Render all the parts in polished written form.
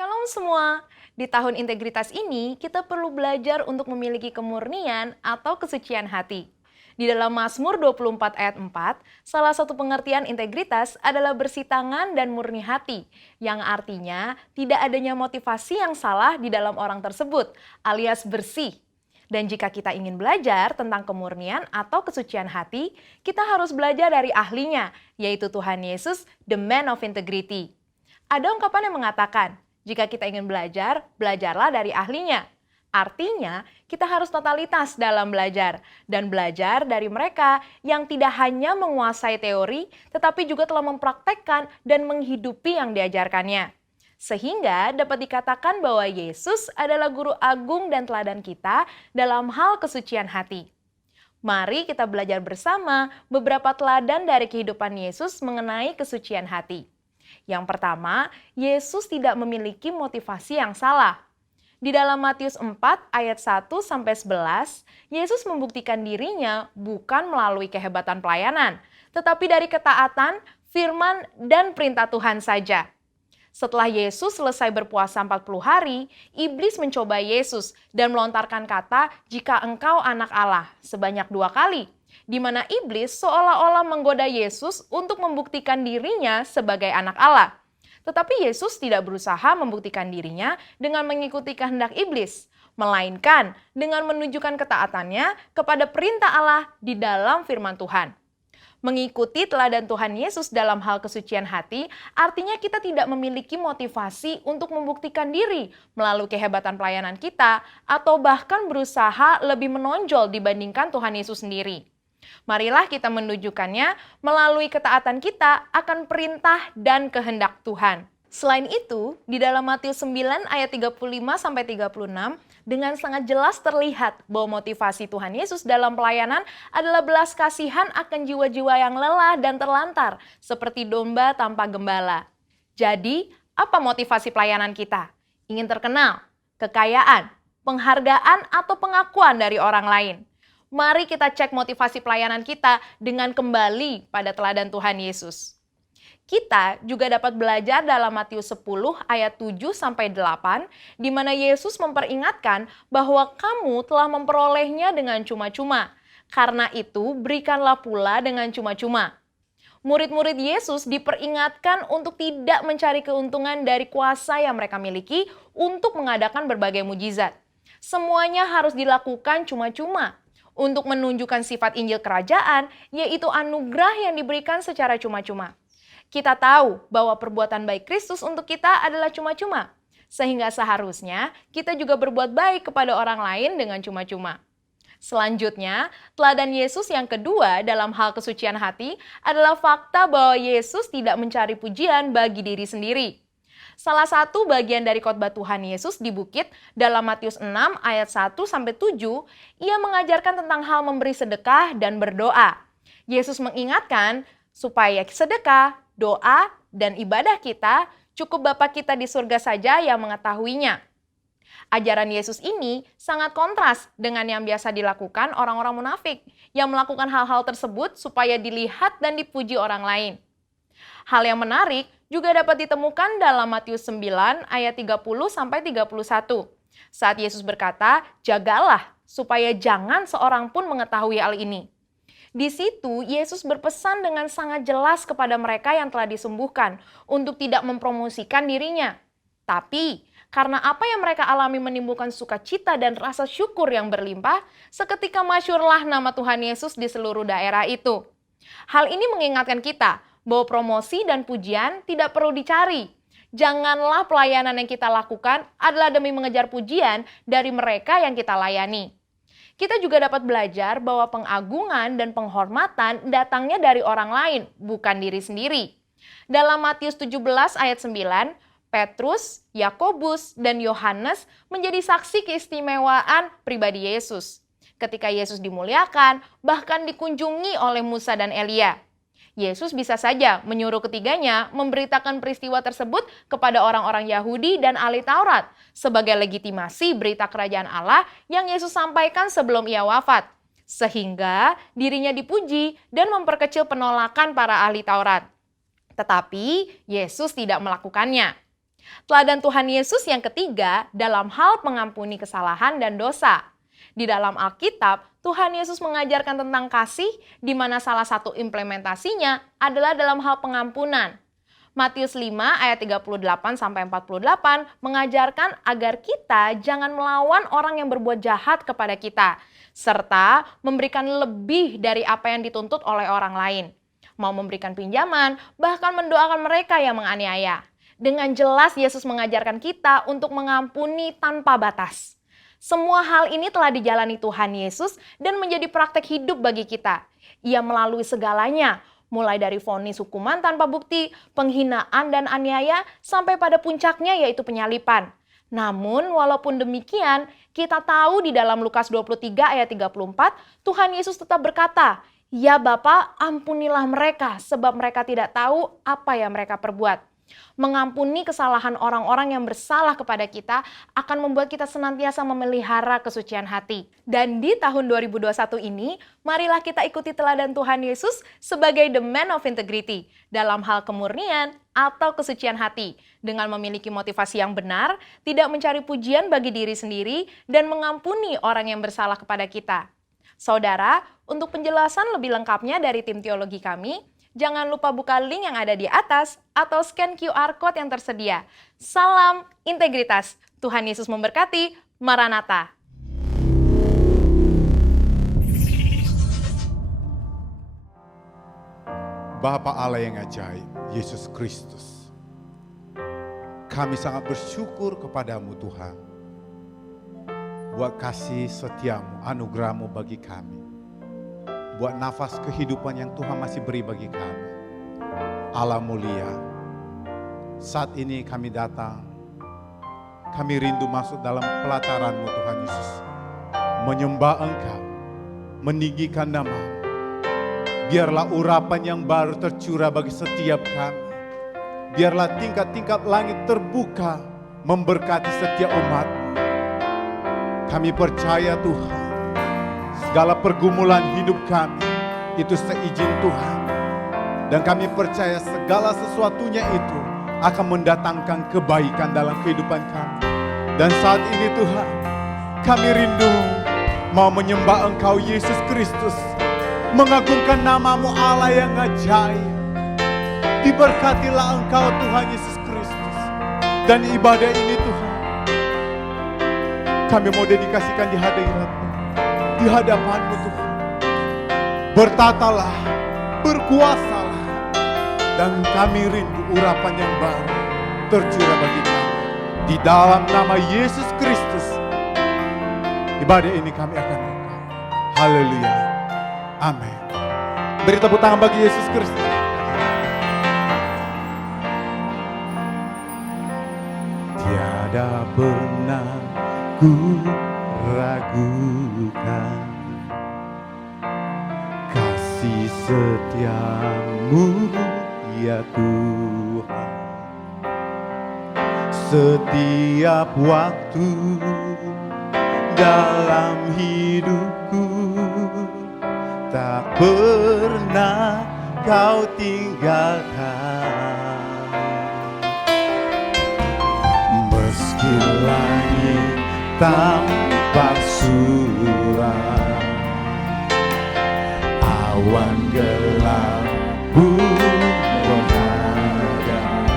Shalom semua. Di tahun integritas ini, kita perlu belajar untuk memiliki kemurnian atau kesucian hati. Di dalam Mazmur 24 ayat 4, salah satu pengertian integritas adalah bersih tangan dan murni hati, yang artinya tidak adanya motivasi yang salah di dalam orang tersebut, alias bersih. Dan jika kita ingin belajar tentang kemurnian atau kesucian hati, kita harus belajar dari ahlinya, yaitu Tuhan Yesus, the man of integrity. Ada ungkapan yang mengatakan, jika kita ingin belajar, belajarlah dari ahlinya. Artinya, kita harus totalitas dalam belajar dan belajar dari mereka yang tidak hanya menguasai teori, tetapi juga telah mempraktekkan dan menghidupi yang diajarkannya. Sehingga dapat dikatakan bahwa Yesus adalah guru agung dan teladan kita dalam hal kesucian hati. Mari kita belajar bersama beberapa teladan dari kehidupan Yesus mengenai kesucian hati. Yang pertama, Yesus tidak memiliki motivasi yang salah. Di dalam Matius 4 ayat 1-11, Yesus membuktikan dirinya bukan melalui kehebatan pelayanan, tetapi dari ketaatan, firman, dan perintah Tuhan saja. Setelah Yesus selesai berpuasa 40 hari, iblis mencoba Yesus dan melontarkan kata, "Jika engkau anak Allah," sebanyak 2 kali, di mana iblis seolah-olah menggoda Yesus untuk membuktikan dirinya sebagai anak Allah. Tetapi Yesus tidak berusaha membuktikan dirinya dengan mengikuti kehendak iblis, melainkan dengan menunjukkan ketaatannya kepada perintah Allah di dalam firman Tuhan. Mengikuti teladan Tuhan Yesus dalam hal kesucian hati, artinya kita tidak memiliki motivasi untuk membuktikan diri melalui kehebatan pelayanan kita, atau bahkan berusaha lebih menonjol dibandingkan Tuhan Yesus sendiri. Marilah kita menunjukkannya melalui ketaatan kita akan perintah dan kehendak Tuhan. Selain itu, di dalam Matius 9 ayat 35-36, dengan sangat jelas terlihat bahwa motivasi Tuhan Yesus dalam pelayanan adalah belas kasihan akan jiwa-jiwa yang lelah dan terlantar, seperti domba tanpa gembala. Jadi, apa motivasi pelayanan kita? Ingin terkenal, kekayaan, penghargaan, atau pengakuan dari orang lain? Mari kita cek motivasi pelayanan kita dengan kembali pada teladan Tuhan Yesus. Kita juga dapat belajar dalam Matius 10 ayat 7-8, di mana Yesus memperingatkan bahwa kamu telah memperolehnya dengan cuma-cuma. Karena itu, berikanlah pula dengan cuma-cuma. Murid-murid Yesus diperingatkan untuk tidak mencari keuntungan dari kuasa yang mereka miliki untuk mengadakan berbagai mujizat. Semuanya harus dilakukan cuma-cuma untuk menunjukkan sifat Injil Kerajaan, yaitu anugerah yang diberikan secara cuma-cuma. Kita tahu bahwa perbuatan baik Kristus untuk kita adalah cuma-cuma, sehingga seharusnya kita juga berbuat baik kepada orang lain dengan cuma-cuma. Selanjutnya, teladan Yesus yang kedua dalam hal kesucian hati adalah fakta bahwa Yesus tidak mencari pujian bagi diri sendiri. Salah satu bagian dari khotbah Tuhan Yesus di bukit dalam Matius 6 ayat 1-7, ia mengajarkan tentang hal memberi sedekah dan berdoa. Yesus mengingatkan supaya sedekah, doa, dan ibadah kita cukup Bapa kita di surga saja yang mengetahuinya. Ajaran Yesus ini sangat kontras dengan yang biasa dilakukan orang-orang munafik yang melakukan hal-hal tersebut supaya dilihat dan dipuji orang lain. Hal yang menarik juga dapat ditemukan dalam Matius 9 ayat 30-31. Saat Yesus berkata, "Jagalah supaya jangan seorang pun mengetahui hal ini." Di situ Yesus berpesan dengan sangat jelas kepada mereka yang telah disembuhkan untuk tidak mempromosikan dirinya. Tapi karena apa yang mereka alami menimbulkan sukacita dan rasa syukur yang berlimpah, seketika masyhurlah nama Tuhan Yesus di seluruh daerah itu. Hal ini mengingatkan kita bahwa promosi dan pujian tidak perlu dicari. Janganlah pelayanan yang kita lakukan adalah demi mengejar pujian dari mereka yang kita layani. Kita juga dapat belajar bahwa pengagungan dan penghormatan datangnya dari orang lain, bukan diri sendiri. Dalam Matius 17 ayat 9, Petrus, Yakobus, dan Yohanes menjadi saksi keistimewaan pribadi Yesus. Ketika Yesus dimuliakan, bahkan dikunjungi oleh Musa dan Elia. Yesus bisa saja menyuruh ketiganya memberitakan peristiwa tersebut kepada orang-orang Yahudi dan ahli Taurat sebagai legitimasi berita kerajaan Allah yang Yesus sampaikan sebelum ia wafat. Sehingga dirinya dipuji dan memperkecil penolakan para ahli Taurat. Tetapi Yesus tidak melakukannya. Teladan Tuhan Yesus yang ketiga dalam hal mengampuni kesalahan dan dosa. Di dalam Alkitab, Tuhan Yesus mengajarkan tentang kasih, di mana salah satu implementasinya adalah dalam hal pengampunan. Matius 5 ayat 38-48 mengajarkan agar kita jangan melawan orang yang berbuat jahat kepada kita, serta memberikan lebih dari apa yang dituntut oleh orang lain. Mau memberikan pinjaman, bahkan mendoakan mereka yang menganiaya. Dengan jelas Yesus mengajarkan kita untuk mengampuni tanpa batas. Semua hal ini telah dijalani Tuhan Yesus dan menjadi praktek hidup bagi kita. Ia melalui segalanya, mulai dari vonis hukuman tanpa bukti, penghinaan dan aniaya, sampai pada puncaknya yaitu penyalipan. Namun walaupun demikian, kita tahu di dalam Lukas 23 ayat 34, Tuhan Yesus tetap berkata, "Ya Bapa, ampunilah mereka, sebab mereka tidak tahu apa yang mereka perbuat." Mengampuni kesalahan orang-orang yang bersalah kepada kita akan membuat kita senantiasa memelihara kesucian hati. Dan di tahun 2021 ini, marilah kita ikuti teladan Tuhan Yesus sebagai the man of integrity dalam hal kemurnian atau kesucian hati, dengan memiliki motivasi yang benar, tidak mencari pujian bagi diri sendiri, dan mengampuni orang yang bersalah kepada kita. Saudara, untuk penjelasan lebih lengkapnya dari tim teologi kami, jangan lupa buka link yang ada di atas atau scan QR Code yang tersedia. Salam integritas. Tuhan Yesus memberkati. Maranatha. Bapa Allah yang ajaib, Yesus Kristus. Kami sangat bersyukur kepadamu Tuhan. Buat kasih setiamu, anugerahmu bagi kami. Buat nafas kehidupan yang Tuhan masih beri bagi kami. Allah mulia, saat ini kami datang, kami rindu masuk dalam pelataran-Mu Tuhan Yesus. Menyembah Engkau, meninggikan nama-Mu. Biarlah urapan yang baru tercurah bagi setiap kami. Biarlah tingkat-tingkat langit terbuka, memberkati setiap umat-Mu. Kami percaya Tuhan, segala pergumulan hidup kami itu seizin Tuhan. Dan kami percaya segala sesuatunya itu akan mendatangkan kebaikan dalam kehidupan kami. Dan saat ini Tuhan, kami rindu mau menyembah Engkau Yesus Kristus. Mengagungkan nama-Mu Allah yang ajaib. Diberkatilah Engkau Tuhan Yesus Kristus. Dan ibadah ini Tuhan, kami mau dedikasikan di hadirat-Mu, di hadapan-Mu Tuhan. Bertatalah, berkuasalah, dan kami rindu urapan yang baru tercurah bagi kami. Di dalam nama Yesus Kristus, ibadah ini kami akan buka. Haleluya. Amin. Beri tepuk tangan bagi Yesus Kristus. Tiada pernah ku ragukan kasih setiamu ya Tuhan. Setiap waktu dalam hidupku tak pernah Kau tinggalkan. Meski langit tampak suram, awan gelap pun menghadap,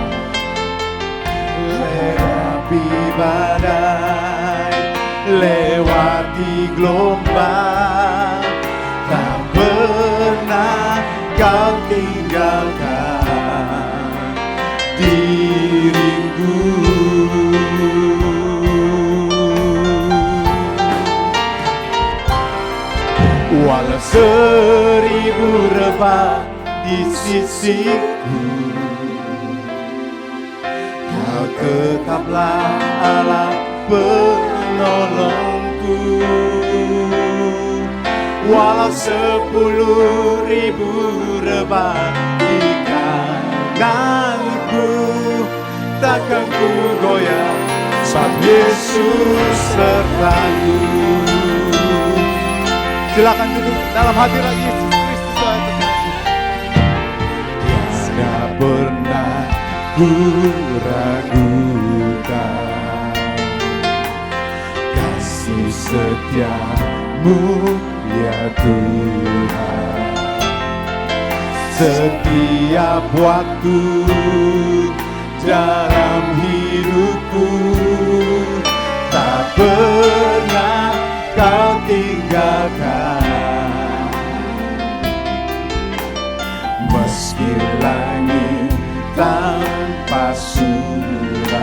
lewati badai, lewati gelombang, tak pernah Kau tinggalkan diriku. Walau 1000 rebah di sisiku, Kau tetaplah Allah penolongku. Walau 10.000 rebah di kananku, takkan ku goyah, sebab Yesus sertaku. Silakan duduk dalam hadirat Yesus Kristus. Tiada pernah ku ragukan kasih setiamu ya Tuhan. Setiap waktu dalam hidupku tak pernah kau tinggalkan. Meski langit tanpa surut,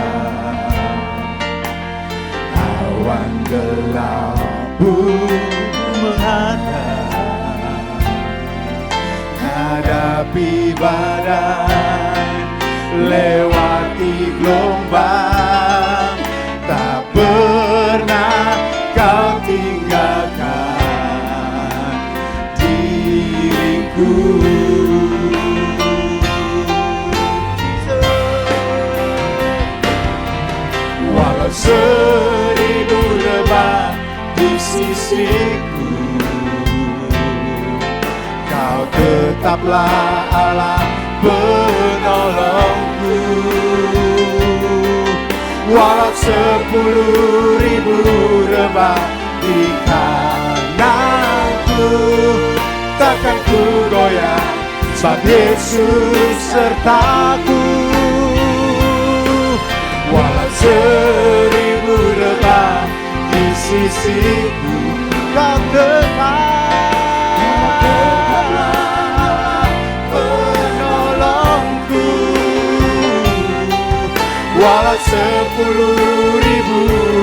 awan gelap pun menghadap, hadapi badai, lewati gelombang, tak pernah kau tinggalkan diriku. Walau seribu lebah di sisiku, kau tetaplah Allah penolongku. Walau 10.000 rebah di kananku, takkan ku goyah, sebab Yesus sertaku. Walau 1000 rebah di sisiku, kau tetaplah penolongku. Walau 10.000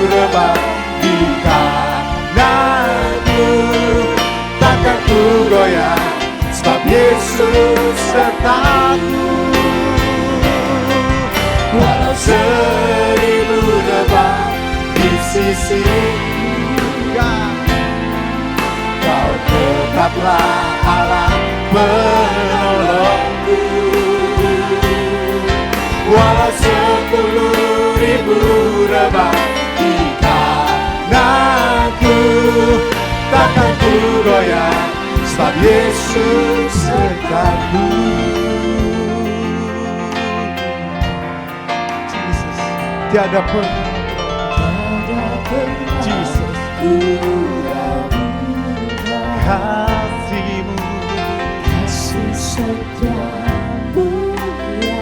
rebah di kananku, takkan ku goyah, sebab Yesus sertaku. Walau 1000 rebah di sisiku, kau tetaplah Allah penolongku. Walau 10.000 rebah di kananku, takkan ku goyah, sebab Yesus sertaku. Jesus, tiada pernah Jesus ku kasih-Mu, kasih setiamu ya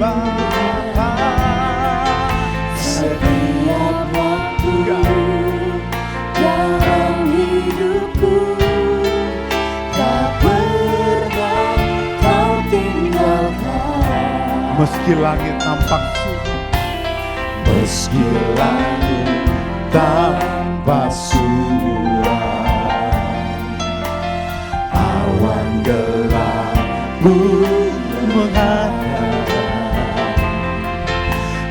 Bapa. Setiap waktu dalam hidupku, tak pernah kau tinggalkan. Meski langit nampak surut, meski langit tanpa surut, awan gelap pun menghadap,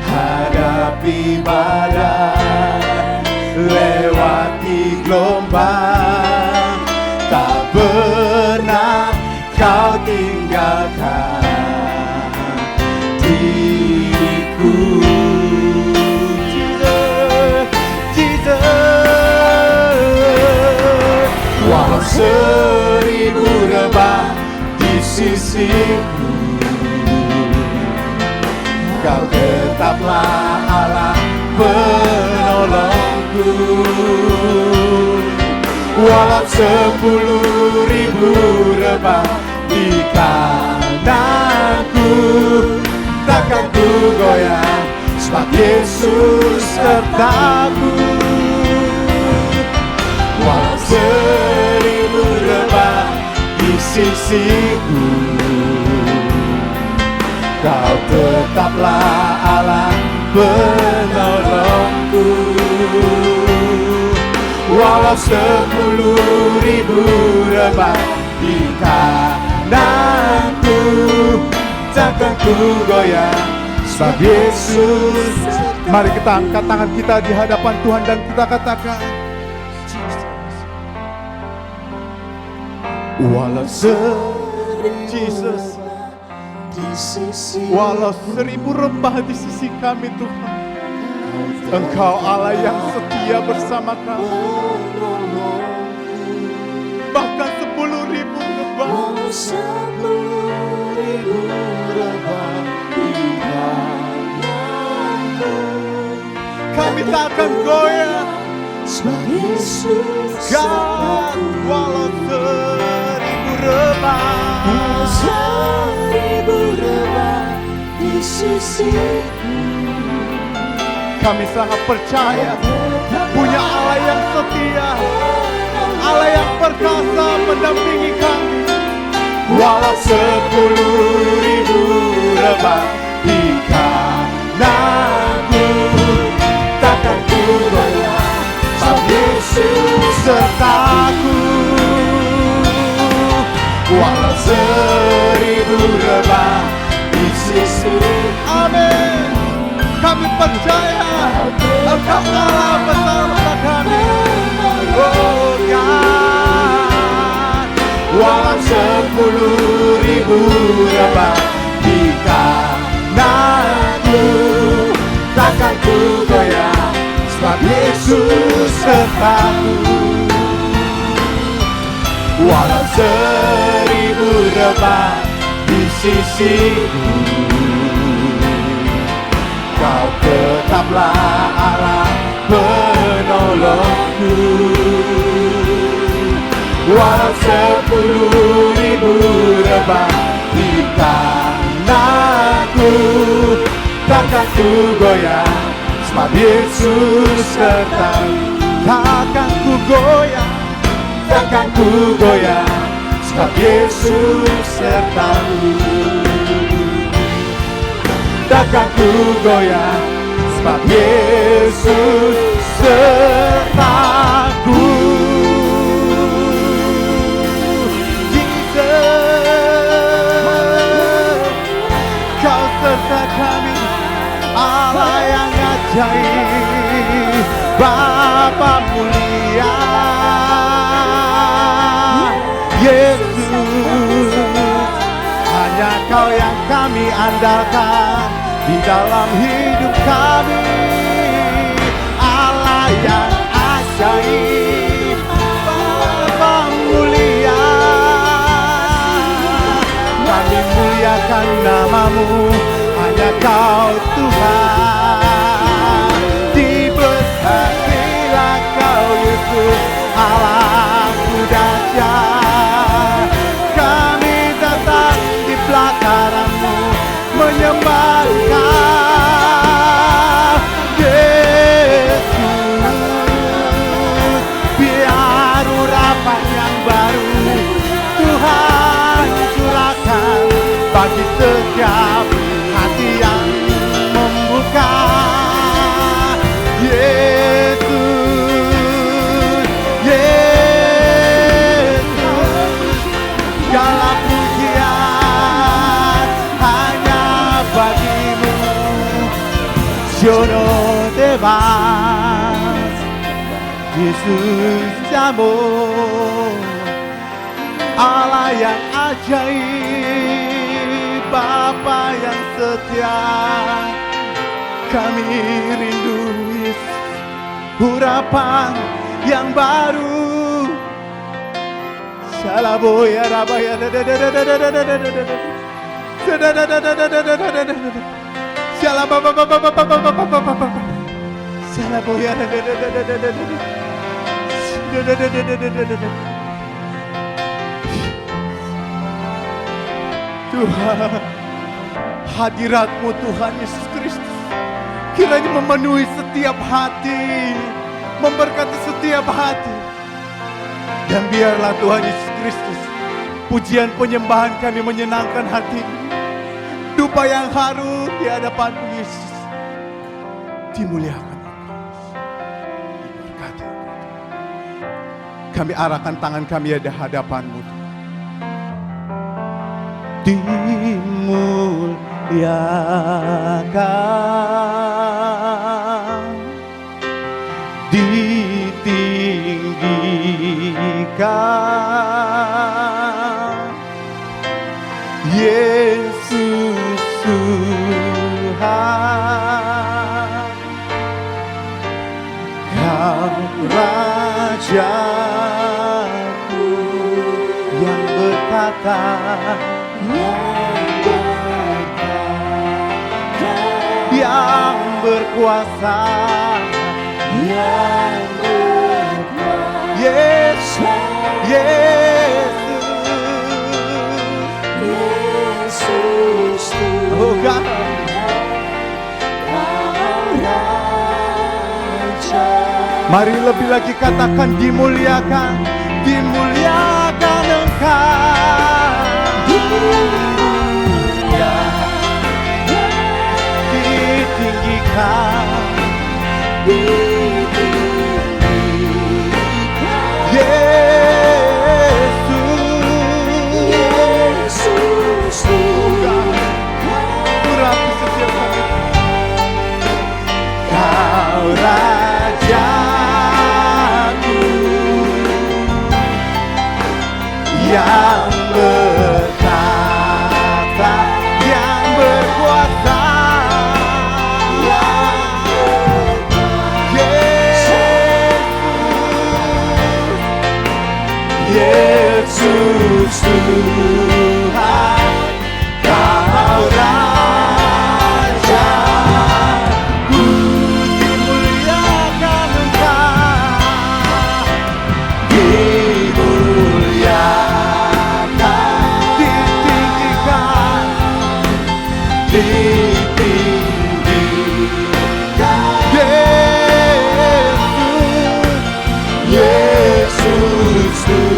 hadapi badai, lewati gelombang, tak pernah kau tinggalkan diriku. Walau 1000 rebah di sisiku, kau tetaplah Allah penolongku. Walau 10.000 rebah di kananku, takkan ku goyah, sebab Yesus sertaku. Walau 1000 rebah di sisiku, kau tetaplah Allah penolongku. Walau 10.000 rebah di kananku, takkan ku goyah, sebab Yesus. Mari kita angkat tangan kita di hadapan Tuhan dan kita katakan, walau Jesus, walau 1000 rebah di sisi kami Tuhan, Engkau Allah yang setia bersama kami. Bahkan 10.000 rebah, 10.000 rebah di Kami tak akan goyah. sebab Yesus God, walau seribu rebah, seribu rebah di sisiku. kami sangat percaya punya Allah yang setia, Allah yang perkasa mendampingi kami. Walau 10.000 rebah di kananku, takkan ku goyah, sebab Yesus sertaku. Walau 1000 rebah di sisi, amin. Kami percaya Engkau Allah beserta kami. Oh God, walau 10.000 rebah di kananku, takkan ku goyah, sebab Yesus sertaku. Walau 1000 rebah di sisiku, Kau tetaplah Allah penolongku. Walau 10.000 rebah di kananku, takkan ku goyah, sebab Yesus sertaku. Takkan ku goyah, takkan ku goyah, sebab Yesus sertaku. Takkan ku goyah, sebab Yesus sertaku. Jesus, Kau serta kami, Allah yang ajaib, Bapa mulia. Yesus, hanya Kau yang kami andalkan di dalam hidup kami. Allah yang ajaib, Bapa mulia. Kami muliakan nama-Mu, hanya Kau Tuhan. Diberkatilah Kau Yesus, Allahku dahsyat. Kami datang di pelataran-Mu, menyembah Kau, Yesus. Biar urapan yang baru Tuhan curahkan bagi setiap hati yang membuka. Yesus, Yesus, segala pujian hanya bagi-Mu. Jono Devas, Yesus Jamo, Allah yang ajaib, Bapa yang setia. Kami rindu Yesus, harapan yang baru. Shalaboya rabaya Tuhan, hadirat-Mu Tuhan Yesus Kristus kiranya memenuhi setiap hati, memberkati setiap hati. Dan biarlah Tuhan Yesus Kristus, pujian penyembahan kami menyenangkan hati-Mu. Dupa yang harum di hadapan-Mu Yesus, dimuliakan Engkau, diberkati Engkau. Kami arahkan tangan kami di hadapan-Mu, dimuliakan, ditinggikan, Yesus Tuhan. Kau Rajaku yang berkata, yang berkuasa yang berkuasa. Yesus Tuhan, Oh God. Kau Raja. Mari lebih lagi katakan dimuliakan, dimuliakan Engkau. Ditinggikan, Yesus Tuhan, urapi setiap kami. Kau Rajaku yang bertata, yang berkuasa. Yesus Tuhan, Kau Raja, ku dimuliakan Engkau, dimuliakan, ditinggikan, ditinggikan. Yesus Tuhan.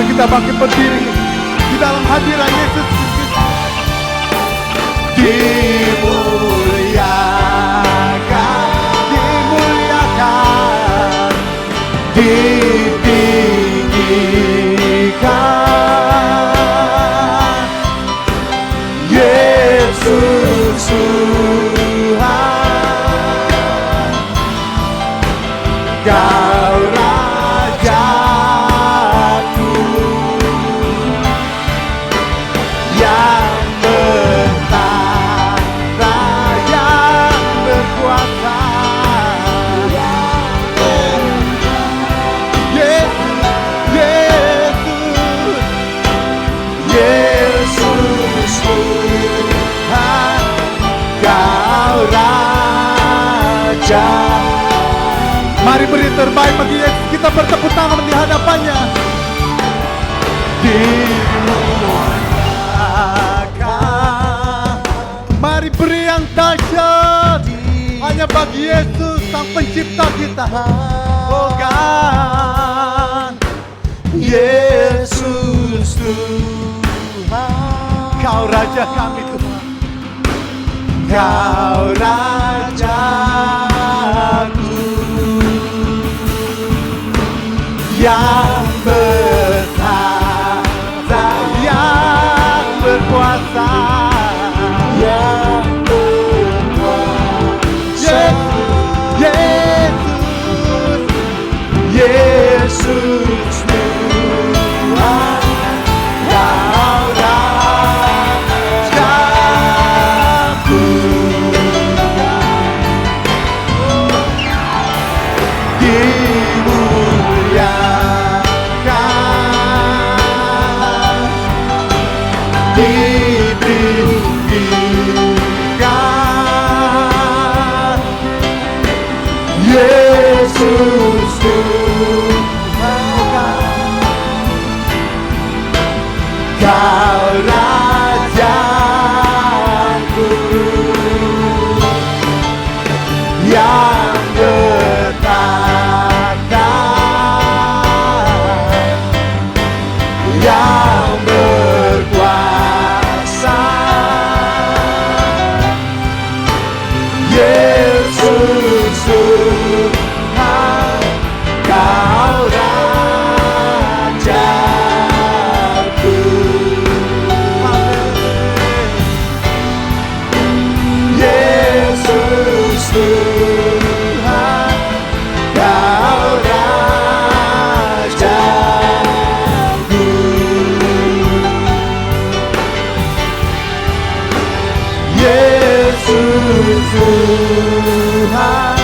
Kita bangkit berdiri di dalam hadirat Yesus Kristus. Dimuliakan, dimuliakan, ditinggikan. Yesus Tuhan, Kau Raja. Mari beri terbaik bagi Yesus. Kita bertepuk tangan di hadapannya. Dimuliakan. Mari beri yang dahsyat hanya bagi Yesus Sang Pencipta kita. Oh God, Yesus Tuhan, Kau Raja kami Tuhan, Kau Rajaku yang bertata, yang berkuasa, yang berkuasa. Yesus Tuhan, Kau Rajaku. Yesus Tuhan,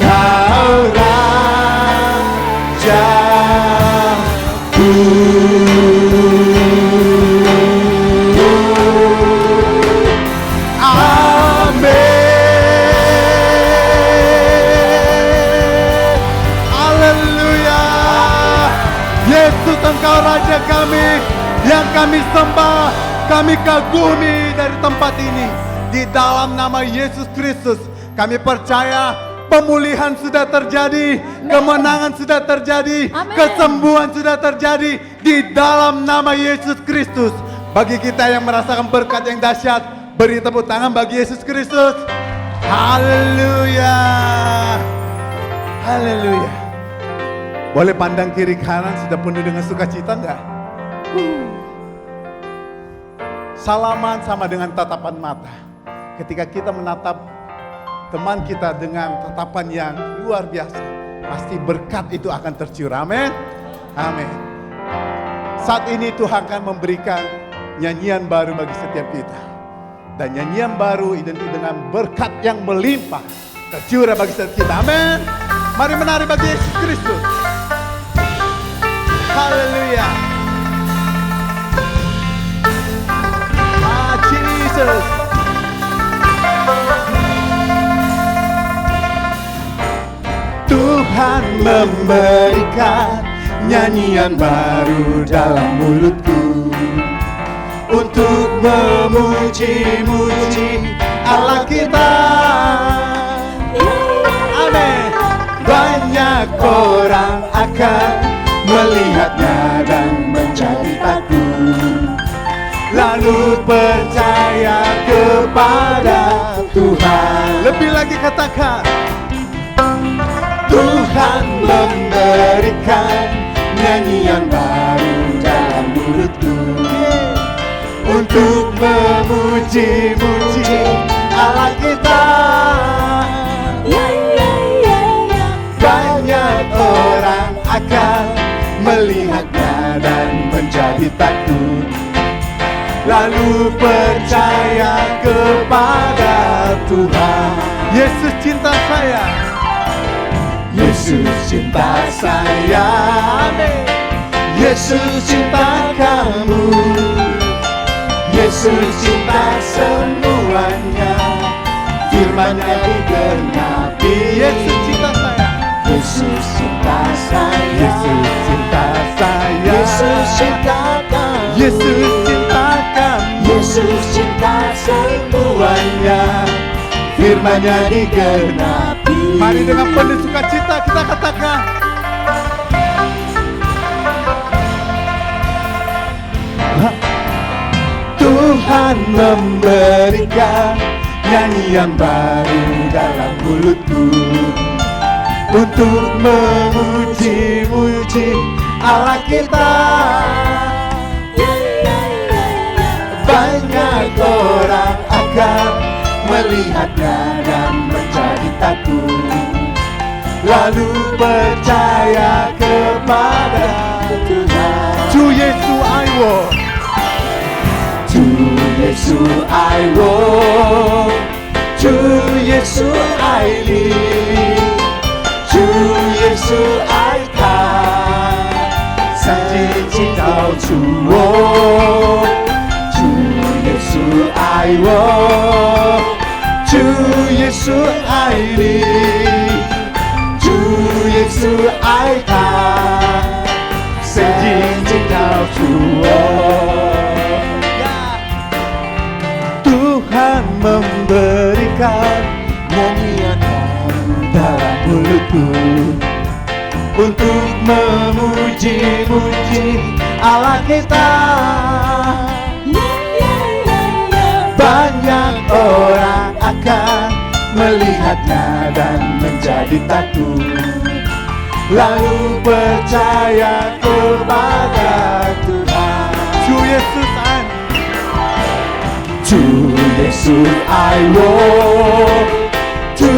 Kau Rajaku. Amin. Haleluya. Yesus, Engkau Raja kami yang kami sembah, kami kagumi dari tempat ini. Di dalam nama Yesus Kristus, kami percaya pemulihan sudah terjadi, kemenangan sudah terjadi, Amin. kesembuhan sudah terjadi di dalam nama Yesus Kristus. Bagi kita yang merasakan berkat yang dahsyat, beri tepuk tangan bagi Yesus Kristus. Haleluya. Haleluya. Boleh pandang kiri kanan, sudah penuh dengan sukacita enggak? Salaman sama dengan tatapan mata. Ketika kita menatap teman kita dengan tatapan yang luar biasa, pasti berkat itu akan tercurah. Amin. Amin. Saat ini Tuhan akan memberikan nyanyian baru bagi setiap kita. Dan nyanyian baru identik dengan berkat yang melimpah tercurah bagi setiap kita. Amin. Mari menari bagi Yesus Kristus. Haleluya. Ah, Jesus. Tuhan memberikan nyanyian baru dalam mulutku untuk memuji-muji Allah kita. Amin. Banyak orang akan melihatnya dan menjadi takut, lalu percaya kepada Tuhan. Lebih lagi katakan, Tuhan memberikan nyanyian baru dalam mulutku untuk memuji-muji Allah kita. Banyak orang akan melihatnya dan menjadi takut, lalu percaya kepada Tuhan. Yesus cinta saya, Yesus cinta saya, Yesus cinta kamu, Yesus cinta semuanya, firman-Nya digenapi. Yesus cinta saya, Yesus cinta saya, Yesus cinta saya, Yesus cinta kamu, Yesus cinta kamu, Yesus cinta semuanya, firman-Nya digenapi. Mari dengan penuh sukacita kita katakan, Tuhan memberikan nyanyian baru dalam mulutku untuk memuji-muji Allah kita. Banyak orang akan melihatnya dan menjadi takut, lalu percaya kepada Tuhan. To Yesus I walk, to Yesus I walk, to Yesus I live, to Yesus I come， 三界尽到主我，主耶稣爱我，主耶稣爱你，主耶稣爱他，圣经尽到主我。Tuhan memberikan nyanyian dalam mulutku untuk memuji-muji Allah kita. Banyak orang akan melihatnya dan menjadi takut, lalu percaya kepada Tuhan. Ju Yesus I, Ju Yesus I walk, Ju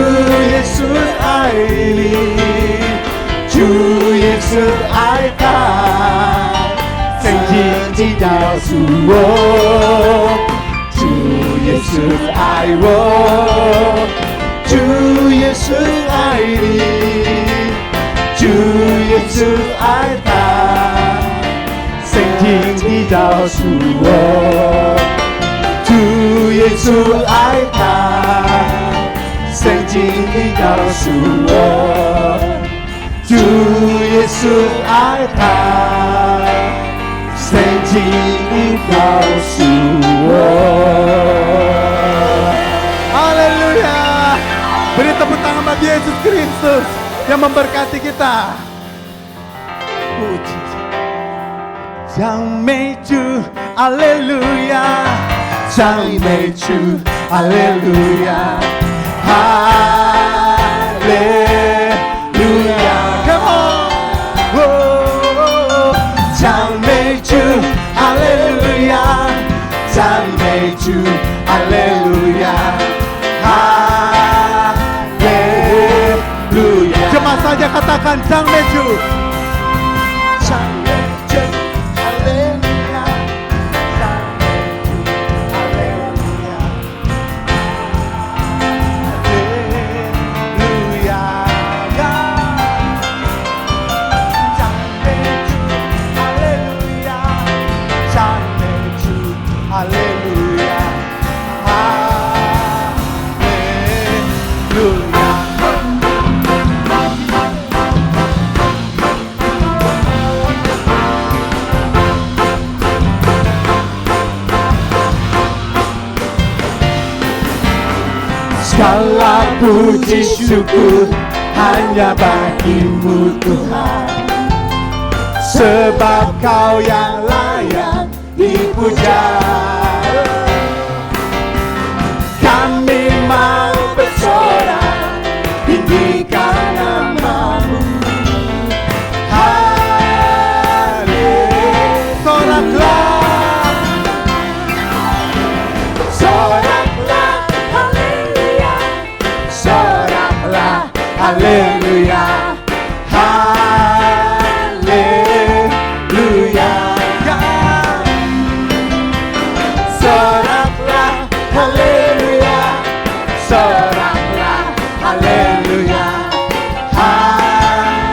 Yesus I live, Ju Yesus I come， 圣经知道主我，主 Yesus ai wo, Ju Yesus ai đi, Ju Yesus ai ta, sinh thiên đi giáo Chúa, Ju Yesus ai ta, sinh thiên đi giáo Chúa, Ju Yesus ai ta, sinh thiên đi giáo Chúa. Haleluya. Beri tepuk tangan bagi Yesus Kristus yang memberkati kita. Puji Sang Meju, Haleluya. Sang Meju, Haleluya. Haleluya. Come on. Whoa. Sang Meju, Haleluya. Sang Meju, Haleluya. Haleluya. Jemaat saja katakan Sang Meju. Sang Meju, Haleluya. Sang Meju, Haleluya. Haleluya. Sang Meju, Haleluya. Sang Meju, Haleluya. Haleluya. Segala puji syukur hanya bagimu Tuhan, sebab Kau yang layak dipuja. Kami mau bersorak tinggikan nama-Mu. Soraklah, soraklah, haleluya. Soraklah, haleluya. Haleluya. Soraklah, haleluya. Soraklah, haleluya. Haleluya.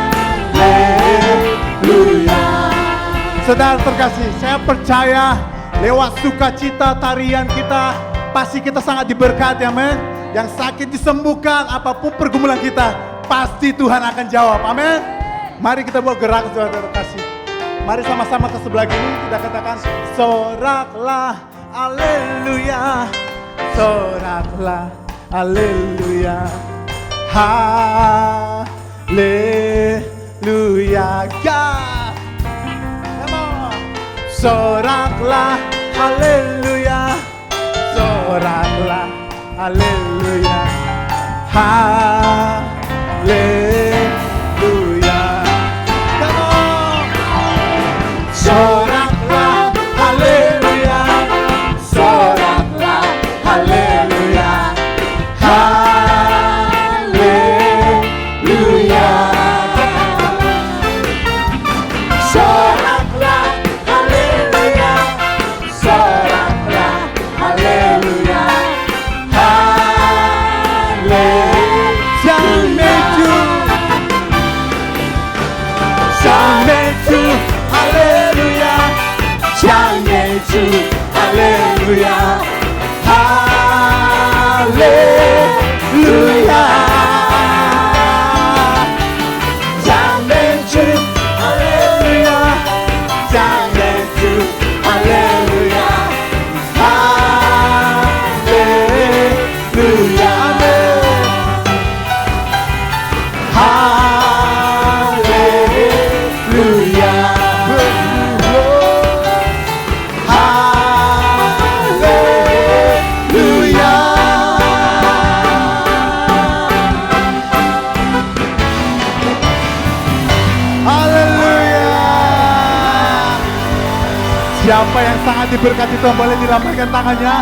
Saudara terkasih, saya percaya lewat sukacita tarian kita, pasti kita sangat diberkati, amin. Yang sakit disembuhkan, apapun pergumulan kita, pasti Tuhan akan jawab, amin. Mari kita buat gerak, saudara terkasih. Mari sama-sama ke sebelah kiri, kita katakan soraklah, haleluya. Soraklah, haleluya. Haleluya. God. Come on. Soraklah, haleluya. Soraklah, haleluya. Haleluya. Come on. Soraklah, haleluya. Soraklah, haleluya. Haleluya. Soraklah, haleluya. Soraklah, haleluya. Sang Meju, Sang Meju, haleluya. Sang Meju, haleluya. Haleluya. Sang Meju, haleluya. Sang Meju, haleluya. Haleluya. Haleluya. Haleluya. Haleluya. Siapa yang sangat diberkati Tuhan boleh dilambaikan tangannya.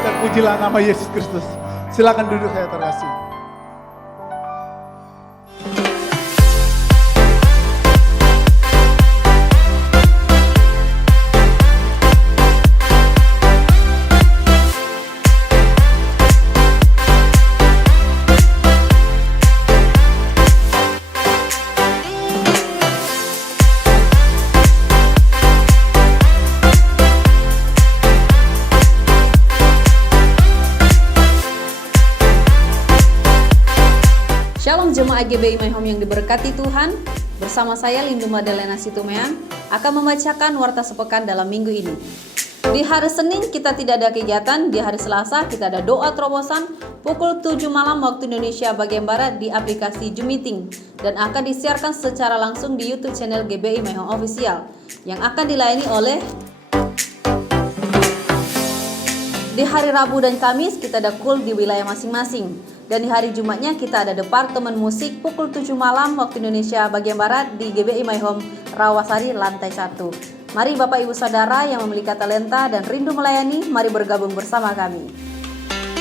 Terpujilah nama Yesus Kristus. Silakan duduk saya terkasih. jemaat GBI My Home yang diberkati Tuhan, bersama saya Lindu Madalena Situmeang akan membacakan warta sepekan dalam minggu ini. Di hari Senin kita tidak ada kegiatan, di hari Selasa kita ada doa terobosan pukul 7 malam waktu Indonesia bagian Barat di aplikasi Zoom Meeting dan akan disiarkan secara langsung di YouTube channel GBI My Home Official yang akan dilayani oleh. Di hari Rabu dan Kamis kita ada KUL di wilayah masing-masing. Dan di hari Jumatnya kita ada Departemen Musik pukul 7 malam waktu Indonesia bagian Barat di GBI My Home Rawasari lantai 1. Mari Bapak Ibu Saudara yang memiliki talenta dan rindu melayani, mari bergabung bersama kami.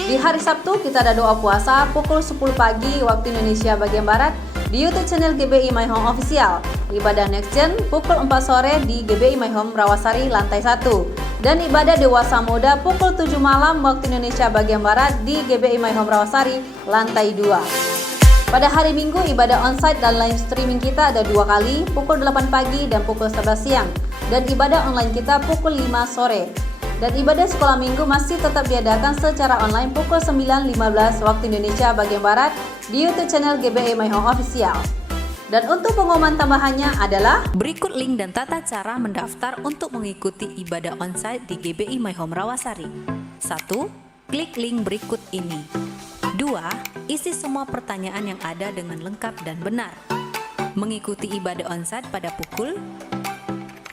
Di hari Sabtu kita ada doa puasa pukul 10 pagi waktu Indonesia bagian Barat di YouTube channel GBI My Home Official. Ibadah Next Gen pukul 4 sore di GBI My Home Rawasari lantai 1. Dan ibadah Dewasa Muda pukul 7 malam waktu Indonesia bagian Barat di GBI My Home Rawasari lantai 2. Pada hari Minggu ibadah onsite dan live streaming kita ada 2 kali, pukul 8 pagi dan pukul 11 siang. Dan ibadah online kita pukul 5 sore. Dan ibadah sekolah minggu masih tetap diadakan secara online pukul 9.15 waktu Indonesia bagian Barat di YouTube channel GBI My Home Official. Dan untuk pengumuman tambahannya adalah berikut link dan tata cara mendaftar untuk mengikuti ibadah onsite di GBI My Home Rawasari. 1. Klik link berikut ini. 2. Isi semua pertanyaan yang ada dengan lengkap dan benar. Mengikuti ibadah onsite pada pukul,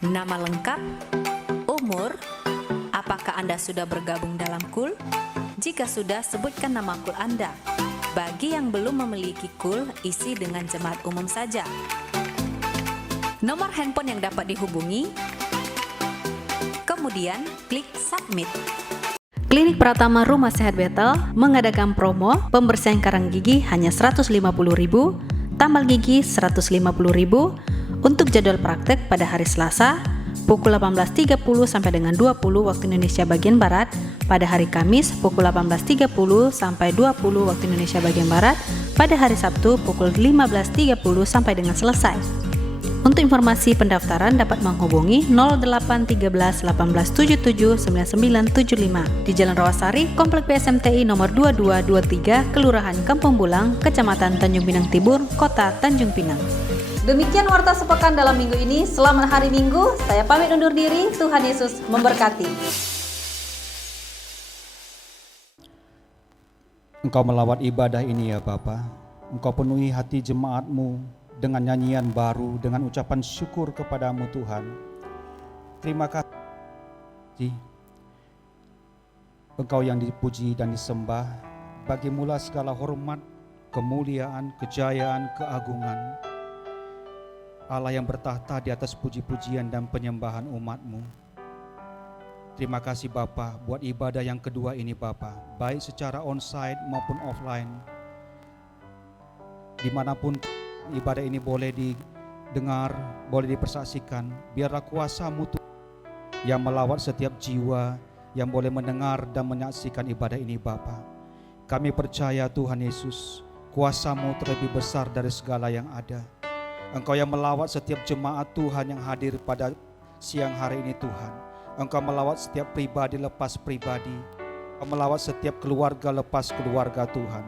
nama lengkap, umur, apakah Anda sudah bergabung dalam KUL? Jika sudah, sebutkan nama KUL Anda. Bagi yang belum memiliki KUL, isi dengan jemaat umum saja. Nomor handphone yang dapat dihubungi, kemudian klik submit. Klinik Pratama Rumah Sehat Betel mengadakan promo pembersihan karang gigi hanya Rp150.000, tambal gigi Rp150.000 untuk jadwal praktek pada hari Selasa pukul 18.30 sampai dengan 20 waktu Indonesia bagian Barat, pada hari Kamis pukul 18.30 sampai 20 waktu Indonesia bagian Barat, pada hari Sabtu pukul 15.30 sampai dengan selesai. Untuk informasi pendaftaran dapat menghubungi 0813 1877 9975 di Jalan Rawasari, Komplek PSMTI nomor 2223, Kelurahan Kampung Bulang, Kecamatan Tanjung Pinang Tibur, Kota Tanjung Pinang. demikian warta sepekan dalam minggu ini. Selamat hari Minggu, saya pamit undur diri, Tuhan Yesus memberkati. Engkau melawat ibadah ini ya Bapa. Engkau penuhi hati jemaat-Mu dengan nyanyian baru, dengan ucapan syukur kepadamu Tuhan. Terima kasih. Engkau yang dipuji dan disembah, bagimulah segala hormat, kemuliaan, kejayaan, keagungan. Allah yang bertahta di atas puji-pujian dan penyembahan umat-Mu. Terima kasih Bapa buat ibadah yang kedua ini Bapa, baik secara onsite maupun offline. Dimanapun ibadah ini boleh didengar, boleh dipersaksikan, biarlah kuasa-Mu yang melawat setiap jiwa yang boleh mendengar dan menyaksikan ibadah ini Bapa. Kami percaya Tuhan Yesus, kuasa-Mu terlebih besar dari segala yang ada. Engkau yang melawat setiap jemaat Tuhan yang hadir pada siang hari ini Tuhan. Engkau melawat setiap pribadi lepas pribadi. Engkau melawat setiap keluarga lepas keluarga Tuhan.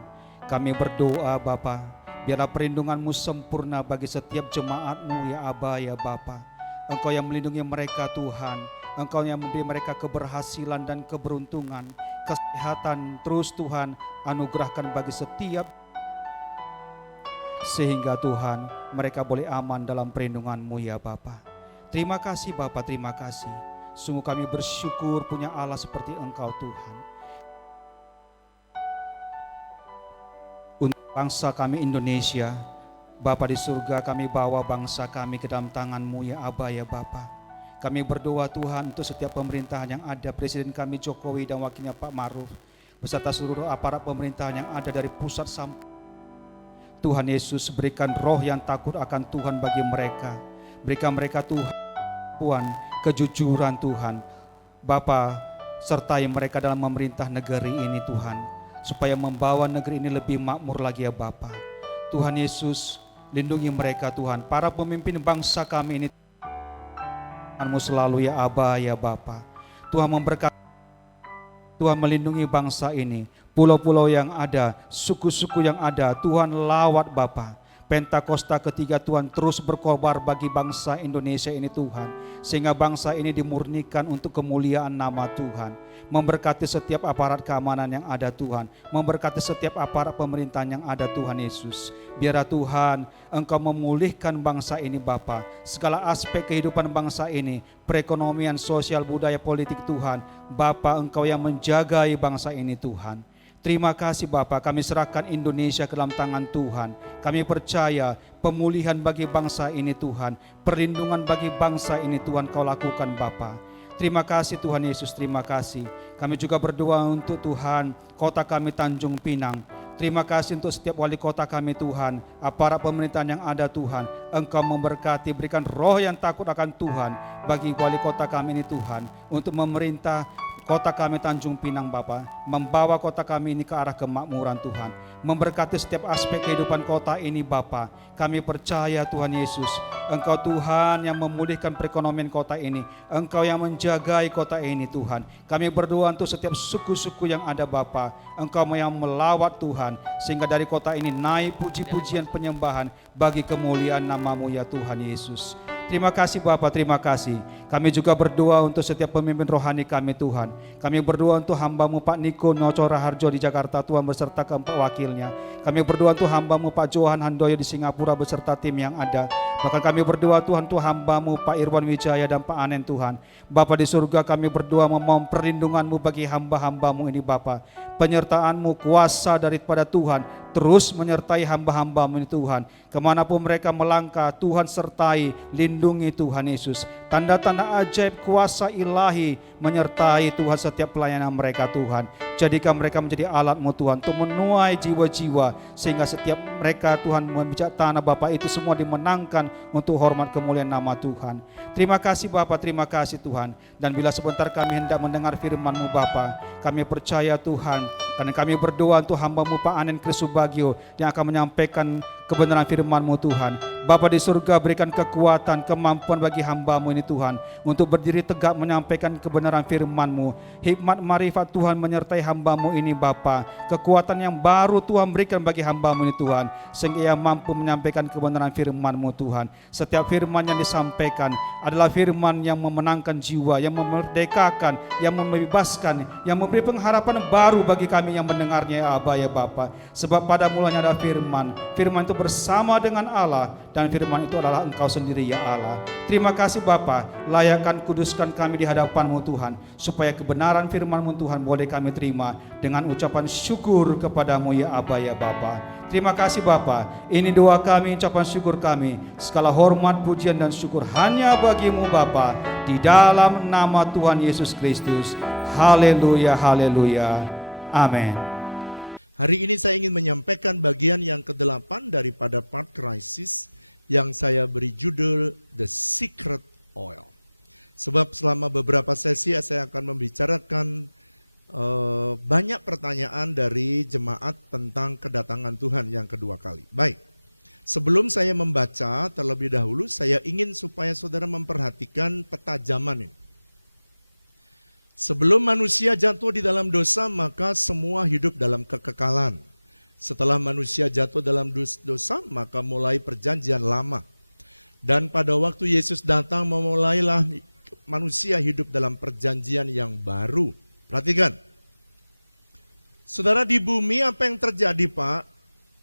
Kami berdoa Bapa, biarlah perlindungan-Mu sempurna bagi setiap jemaat-Mu ya Aba ya Bapa. Engkau yang melindungi mereka Tuhan. Engkau yang memberi mereka keberhasilan dan keberuntungan. Kesehatan terus Tuhan anugerahkan bagi setiap, sehingga Tuhan mereka boleh aman dalam perlindungan-Mu ya Bapa. Terima kasih Bapa, terima kasih. Sungguh kami bersyukur punya Allah seperti Engkau Tuhan. Untuk bangsa kami Indonesia, Bapa di surga, kami bawa bangsa kami ke dalam tangan-Mu ya Aba ya Bapa. Kami berdoa Tuhan untuk setiap pemerintahan yang ada, Presiden kami Jokowi dan wakilnya Pak Maruf, beserta seluruh aparat pemerintahan yang ada dari pusat sampai Tuhan Yesus, berikan roh yang takut akan Tuhan bagi mereka. Berikan mereka Tuhan, kejujuran Tuhan. Bapa, sertai mereka dalam memerintah negeri ini Tuhan, supaya membawa negeri ini lebih makmur lagi ya Bapa. Tuhan Yesus, lindungi mereka Tuhan. Para pemimpin bangsa kami ini, Tuhan-Mu selalu ya Aba ya Bapa. Tuhan memberkati, Tuhan melindungi bangsa ini. Pulau-pulau yang ada, suku-suku yang ada, Tuhan lawat Bapa. Pentakosta ketiga Tuhan terus berkobar bagi bangsa Indonesia ini Tuhan. Sehingga bangsa ini dimurnikan untuk kemuliaan nama Tuhan. Memberkati setiap aparat keamanan yang ada Tuhan. Memberkati setiap aparat pemerintahan yang ada Tuhan Yesus. Biarlah Tuhan Engkau memulihkan bangsa ini Bapa. Segala aspek kehidupan bangsa ini, perekonomian, sosial, budaya, politik Tuhan. Bapa Engkau yang menjagai bangsa ini Tuhan. Terima kasih Bapa, kami serahkan Indonesia ke dalam tangan Tuhan. Kami percaya pemulihan bagi bangsa ini Tuhan, perlindungan bagi bangsa ini Tuhan Kau lakukan Bapa. Terima kasih Tuhan Yesus, terima kasih. Kami juga berdoa untuk Tuhan, kota kami Tanjung Pinang. Terima kasih untuk setiap wali kota kami Tuhan, aparat pemerintahan yang ada Tuhan. Engkau memberkati, berikan roh yang takut akan Tuhan bagi wali kota kami ini Tuhan, untuk memerintah kota kami Tanjung Pinang Bapa, membawa kota kami ini ke arah kemakmuran Tuhan. Memberkati setiap aspek kehidupan kota ini Bapa. Kami percaya Tuhan Yesus, Engkau Tuhan yang memulihkan perekonomian kota ini. Engkau yang menjagai kota ini Tuhan. Kami berdoa untuk setiap suku-suku yang ada Bapa. Engkau yang melawat Tuhan, sehingga dari kota ini naik puji-pujian penyembahan bagi kemuliaan nama-Mu ya Tuhan Yesus. Terima kasih Bapa, terima kasih. Kami juga berdoa untuk setiap pemimpin rohani kami Tuhan. Kami berdoa untuk hamba-Mu Pak Niko Noco Raharjo di Jakarta Tuhan beserta keempat wakilnya. Kami berdoa untuk hamba-Mu Pak Johan Handoyo di Singapura beserta tim yang ada. Bahkan kami berdoa Tuhan untuk hamba-Mu Pak Irwan Wijaya dan Pak Anen Tuhan. Bapa di surga, kami berdoa memohon perlindungan-Mu bagi hamba-hamba-Mu ini Bapa. Penyertaan-Mu, kuasa daripada Tuhan terus menyertai hamba-hamba-Mu ini Tuhan. Kemanapun mereka melangkah, Tuhan sertai, lindungi Tuhan Yesus. Tanda-tanda ajaib kuasa ilahi menyertai Tuhan setiap pelayanan mereka Tuhan. Jadikan mereka menjadi alat-Mu Tuhan untuk menuai jiwa-jiwa, sehingga setiap mereka Tuhan memijak tanah Bapa itu semua dimenangkan untuk hormat kemuliaan nama Tuhan. Terima kasih Bapa, terima kasih Tuhan. Dan bila sebentar kami hendak mendengar firman-Mu Bapa, kami percaya Tuhan, karena kami berdoa untuk hamba-Mu Pak Anen Krisubagio yang akan menyampaikan kebenaran firman-Mu Tuhan. Bapa di surga, berikan kekuatan, kemampuan bagi hamba-Mu ini Tuhan, untuk berdiri tegak menyampaikan kebenaran firman-Mu. Hikmat marifat Tuhan menyertai hamba-Mu ini Bapa. Kekuatan yang baru Tuhan berikan bagi hamba-Mu ini Tuhan, sehingga ia mampu menyampaikan kebenaran firman-Mu Tuhan. Setiap firman yang disampaikan adalah firman yang memenangkan jiwa, yang memerdekakan, yang membebaskan, yang memberi pengharapan baru bagi kami yang mendengarnya ya Aba ya Bapa. Sebab pada mulanya ada firman, firman itu bersama dengan Allah, dan firman itu adalah Engkau sendiri ya Allah. Terima kasih Bapa, layakkan kuduskan kami di hadapan-Mu Tuhan, supaya kebenaran firman-Mu Tuhan boleh kami terima dengan ucapan syukur kepadamu ya Aba ya Bapa. Terima kasih Bapa, ini doa kami, ucapan syukur kami. Segala hormat, pujian dan syukur hanya bagi-Mu Bapa, di dalam nama Tuhan Yesus Kristus. Haleluya, haleluya. Amin. Hari ini saya ingin menyampaikan bagian yang ke-8 daripada part crisis yang saya beri judul The Secret Oil. Sebab selama beberapa sesi saya akan membicarakan banyak pertanyaan dari jemaat tentang kedatangan Tuhan yang kedua kali. Baik, sebelum saya membaca terlebih dahulu, saya ingin supaya saudara memperhatikan peta zaman ini. Sebelum manusia jatuh di dalam dosa, maka semua hidup dalam kekekalan. Setelah manusia jatuh dalam dosa, maka mulai perjanjian lama. Dan pada waktu Yesus datang, memulailah manusia hidup dalam perjanjian yang baru. Perhatikan. Saudara, di bumi apa yang terjadi Pak?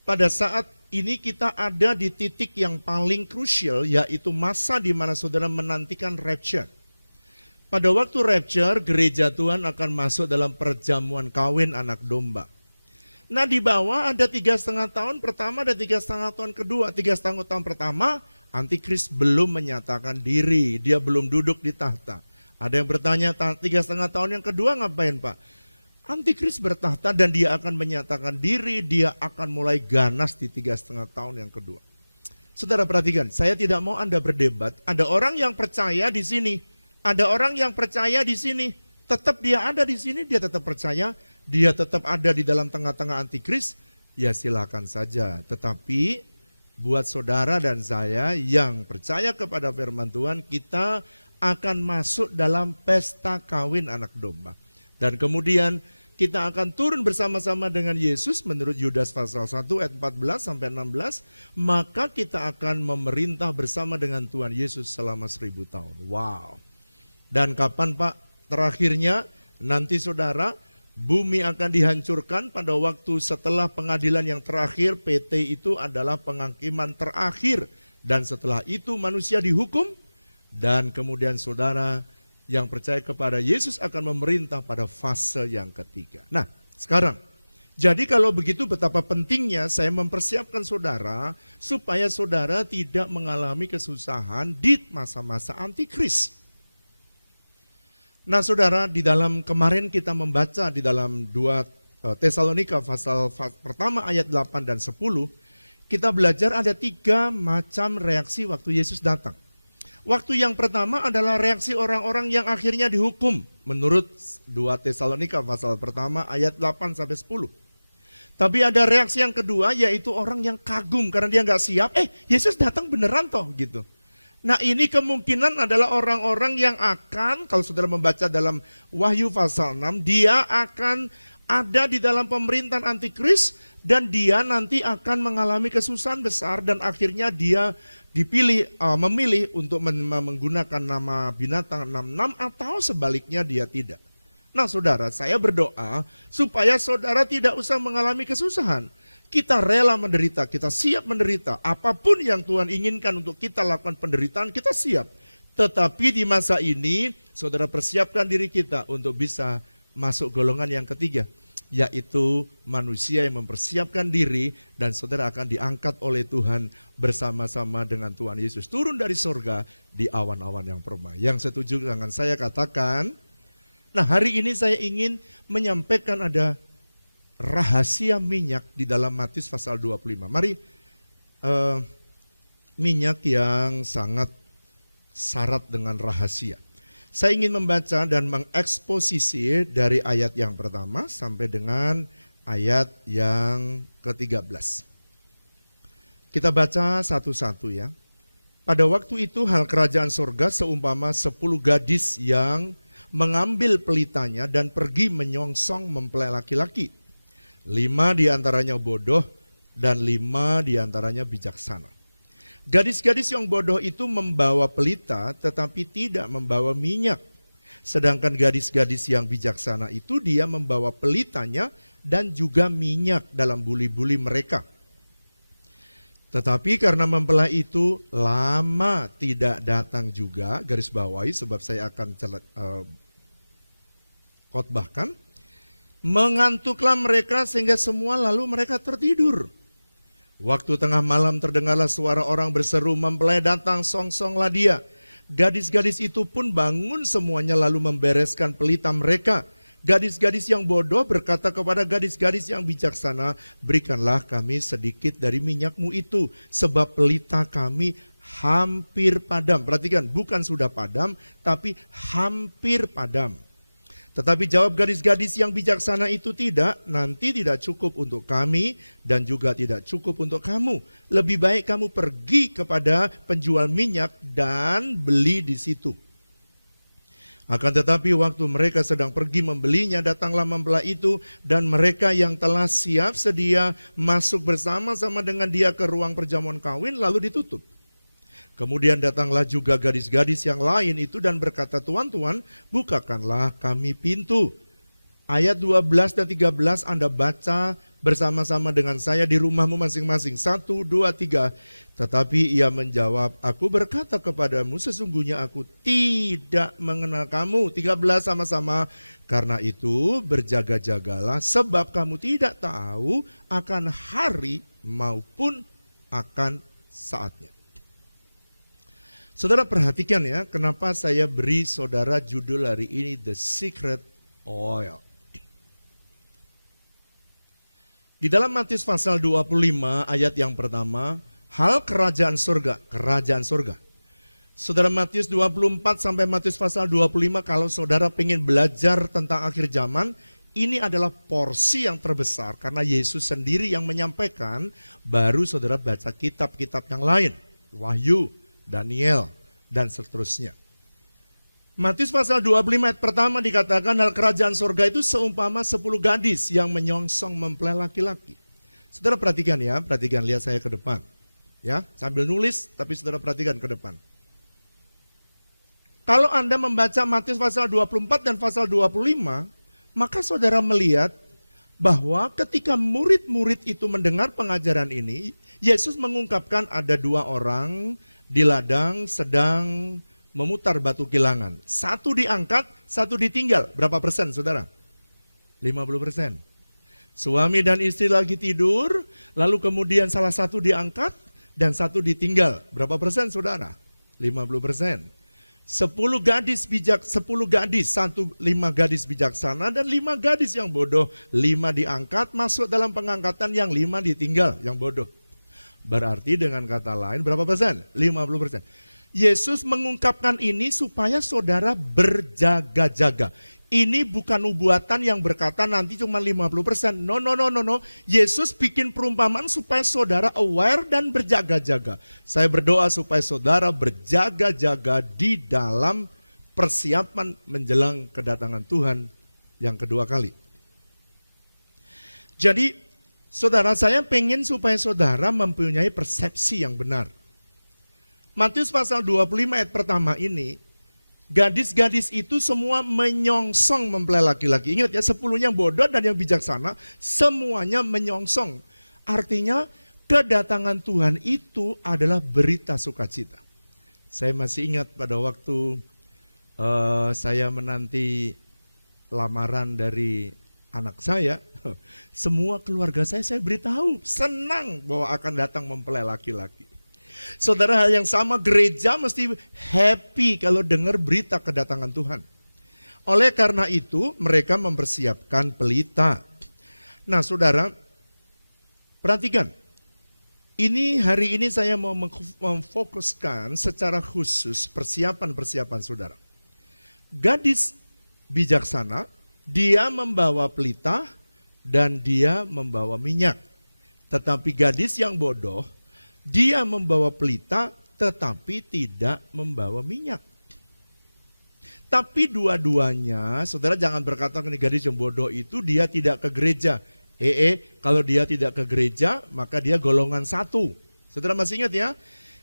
Pada saat ini kita ada di titik yang paling krusial, yaitu masa di mana saudara menantikan rapture. Pada waktu rapture, gereja Tuhan akan masuk dalam perjamuan kawin anak domba. Nah, di bawah ada 3,5 tahun pertama dan 3,5 tahun kedua. 3,5 tahun pertama, Antikris belum menyatakan diri, dia belum duduk di tahta. Ada yang bertanya, 3,5 tahun yang kedua ngapain Pak? Antikris bertahta dan dia akan menyatakan diri, dia akan mulai ganas di 3,5 tahun yang kedua. Saudara perhatikan, saya tidak mau Anda berdebat. Ada orang yang percaya di sini. Ada orang yang percaya di sini, tetap dia ada di sini, dia tetap percaya, dia tetap ada di dalam tengah-tengah antikris, ya silakan saja. Tetapi buat saudara dan saya yang percaya kepada firman Tuhan, kita akan masuk dalam pesta kawin anak domba. Dan kemudian kita akan turun bersama-sama dengan Yesus menurut Yudas pasal 1 ayat 14 sampai 16, maka kita akan memerintah bersama dengan Tuhan Yesus selama 1000 tahun. Wow. Dan kapan Pak terakhirnya? Nanti saudara, bumi akan dihancurkan pada waktu setelah pengadilan yang terakhir. PT itu adalah penghakiman terakhir. Dan setelah itu manusia dihukum, dan kemudian saudara yang percaya kepada Yesus akan memerintah pada fase yang ketiga. Nah, sekarang, jadi kalau begitu betapa pentingnya saya mempersiapkan saudara supaya saudara tidak mengalami kesusahan di masa-masa antikris. Nah saudara, di dalam kemarin kita membaca di dalam 2 Tesalonika pasal pertama ayat 8 dan 10, kita belajar ada 3 macam reaksi waktu Yesus datang. Waktu yang pertama adalah reaksi orang-orang yang akhirnya dihukum menurut 2 Tesalonika pasal pertama ayat 8 sampai 10. Tapi ada reaksi yang kedua yaitu orang yang kagum karena dia nggak siap, Yesus datang beneran toh gitu. Nah ini kemungkinan adalah orang-orang yang akan, kalau saudara membaca dalam Wahyu pasal 6, dia akan ada di dalam pemerintahan antikris dan dia nanti akan mengalami kesusahan besar dan akhirnya dia memilih untuk menggunakan nama binatang 66 atau sebaliknya dia tidak. Nah saudara, saya berdoa supaya saudara tidak usah mengalami kesusahan. Kita rela menderita, kita siap menderita. Apapun yang Tuhan inginkan untuk kita lakukan penderitaan, kita siap. Tetapi di masa ini, saudara persiapkan diri kita untuk bisa masuk golongan yang ketiga, yaitu manusia yang mempersiapkan diri dan saudara akan diangkat oleh Tuhan bersama-sama dengan Tuhan Yesus. Turun dari sorga di awan-awan yang permai. Yang setuju dengan saya katakan, nah hari ini saya ingin menyampaikan ada rahasia minyak di dalam Matius pasal 25. Mari, minyak yang sangat syarat dengan rahasia. Saya ingin membaca dan mengeksposisi dari ayat yang pertama sampai dengan ayat yang ke-13. Kita baca satu-satu ya. Pada waktu itu hal kerajaan surga seumpama 10 gadis yang mengambil pelitanya dan pergi menyongsong mempelai laki-laki. 5 diantaranya bodoh dan 5 diantaranya bijaksana. Gadis-gadis yang bodoh itu membawa pelita tetapi tidak membawa minyak. Sedangkan gadis-gadis yang bijaksana itu dia membawa pelitanya dan juga minyak dalam buli-buli mereka. Tetapi karena mempelai itu lama tidak datang juga, garis bawahi sebab saya akan khotbahkan, mengantuklah mereka sehingga semua lalu mereka tertidur. Waktu tengah malam terdengarlah suara orang berseru, mempelai datang, songsonglah dia. Gadis-gadis itu pun bangun semuanya lalu membereskan pelita mereka. Gadis-gadis yang bodoh berkata kepada gadis-gadis yang bijaksana, berikanlah kami sedikit dari minyakmu itu, sebab pelita kami hampir padam. Perhatikan, bukan sudah padam, tapi hampir padam. Tetapi jawab gadis-gadis yang bijaksana itu, tidak, nanti tidak cukup untuk kami dan juga tidak cukup untuk kamu. Lebih baik kamu pergi kepada penjual minyak dan beli di situ. Akan tetapi waktu mereka sedang pergi membelinya, datanglah mempelai itu dan mereka yang telah siap sedia masuk bersama-sama dengan dia ke ruang perjamuan kawin lalu ditutup. Kemudian datanglah juga gadis-gadis yang lain itu dan berkata, Tuan-tuan, bukakanlah kami pintu. Ayat 12 dan 13 Anda baca bersama-sama dengan saya di rumahmu masing-masing. 1, 2, 3. Tetapi ia menjawab, aku berkata kepadamu, sesungguhnya aku tidak mengenal kamu. 13 sama-sama. Karena itu berjaga-jagalah sebab kamu tidak tahu akan hari maupun akan saatnya. Saudara perhatikan ya, kenapa saya beri saudara judul hari ini The Secret Oil. Di dalam Matius pasal 25 ayat yang pertama, hal kerajaan surga, kerajaan surga. Saudara Matius 24 sampai Matius pasal 25, kalau saudara pengen belajar tentang akhir zaman, ini adalah porsi yang terbesar karena Yesus sendiri yang menyampaikan, baru saudara baca kitab-kitab yang lain, Wahyu, Daniel, dan seterusnya. Matius pasal 25 ayat pertama dikatakan hal kerajaan sorga itu seumpama 10 gadis yang menyongsong mempelai laki-laki. Saudara perhatikan ya, perhatikan, lihat saya ke depan. Ya, sambil nulis tapi saudara perhatikan ke depan. Kalau Anda membaca Matius pasal 24 dan pasal 25, maka saudara melihat bahwa ketika murid-murid itu mendengar pengajaran ini, Yesus mengungkapkan ada 2 orang di ladang sedang memutar batu kilangan. 1 diangkat, 1 ditinggal. Berapa persen saudara? 50%. Suami dan istri lagi tidur, lalu kemudian salah satu diangkat dan 1 ditinggal. Berapa persen saudara? 50%. 10 gadis bijak, 10 gadis, 5 gadis bijaksana dan 5 gadis yang bodoh. 5 diangkat masuk dalam pengangkatan, yang 5 ditinggal, yang bodoh. Berarti dengan kata lain berapa persen? 50%. Yesus mengungkapkan ini supaya saudara berjaga-jaga. Ini bukan nubuatan yang berkata nanti cuma 50%. No. Yesus bikin perumpamaan supaya saudara aware dan berjaga-jaga. Saya berdoa supaya saudara berjaga-jaga di dalam persiapan menjelang kedatangan Tuhan yang kedua kali. Jadi saudara, saya pengen supaya saudara mempunyai persepsi yang benar. Matius pasal 25 ayat pertama ini, gadis-gadis itu semua menyongsong mempelai laki-laki. Ingat ya, 10 yang bodoh dan yang bijaksana, semuanya menyongsong. Artinya kedatangan Tuhan itu adalah berita sukacita. Saya masih ingat pada waktu saya menanti lamaran dari anak saya, semua keluarga saya beritahu, senang bahwa akan datang mempelai laki-laki. Saudara, hal yang sama, gereja mesti happy kalau dengar berita kedatangan Tuhan. Oleh karena itu, mereka mempersiapkan pelita. Nah, saudara, perhatikan. Hari ini saya mau memfokuskan secara khusus persiapan-persiapan saudara. Gadis bijaksana, dia membawa pelita dan dia membawa minyak. Tetapi gadis yang bodoh, dia membawa pelita tetapi tidak membawa minyak. Tapi dua-duanya, saudara jangan berkata ini gadis yang bodoh itu dia tidak ke gereja. Kalau dia tidak ke gereja maka dia golongan 1. Saudara masih ingat ya?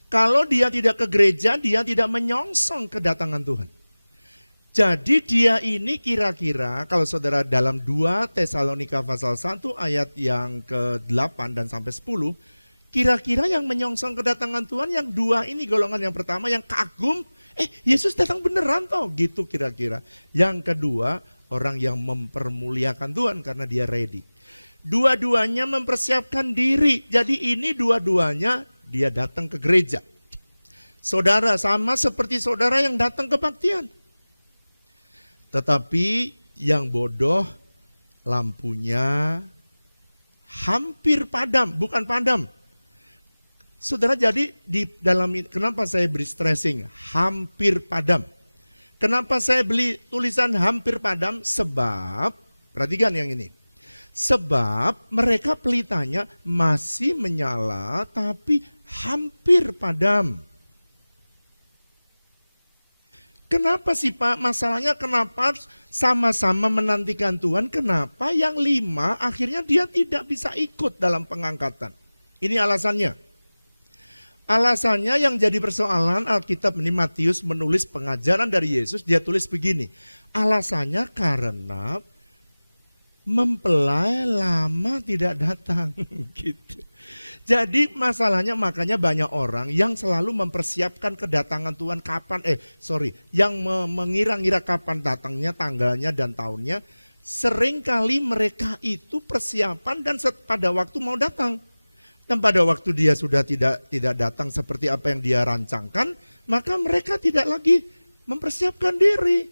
Kalau dia tidak ke gereja, dia tidak menyongsong kedatangan Tuhan. Jadi dia ini kira-kira kalau saudara dalam 2 Tesalonika pasal 1 ayat yang ke-8 dan sampai 10, kira-kira yang menyongsong kedatangan Tuhan yang 2 ini, golongan yang pertama yang kagum, Yesus datang beneran toh, gitu kira-kira. Yang kedua, orang yang mempermuliakan Tuhan karena dia ready. Dua-duanya mempersiapkan diri, jadi ini dua-duanya dia datang ke gereja. Saudara sama seperti saudara yang datang ke kebaktian. Tetapi yang bodoh lampunya hampir padam, bukan padam. Saudara, jadi di dalam kenapa saya beri stressing hampir padam? Kenapa saya beli tulisan hampir padam? Sebab, perhatikan yang ini. Sebab mereka pelitanya masih menyala tapi hampir padam. Kenapa sih Pak? Masalahnya kenapa sama-sama menantikan Tuhan, kenapa yang 5 akhirnya dia tidak bisa ikut dalam pengangkatan? Ini alasannya. Alasannya yang jadi persoalan Alkitab ini, Matius menulis pengajaran dari Yesus, dia tulis begini. Alasannya karena mempelai lama tidak datang gitu. Jadi masalahnya makanya banyak orang yang selalu mempersiapkan kedatangan Tuhan yang mengira-ngira kapan datangnya, tanggalnya dan tahunnya. Seringkali mereka itu persiapan dan pada waktu mau datang. Dan pada waktu dia sudah tidak datang seperti apa yang dia rancangkan, maka mereka tidak lagi mempersiapkan diri.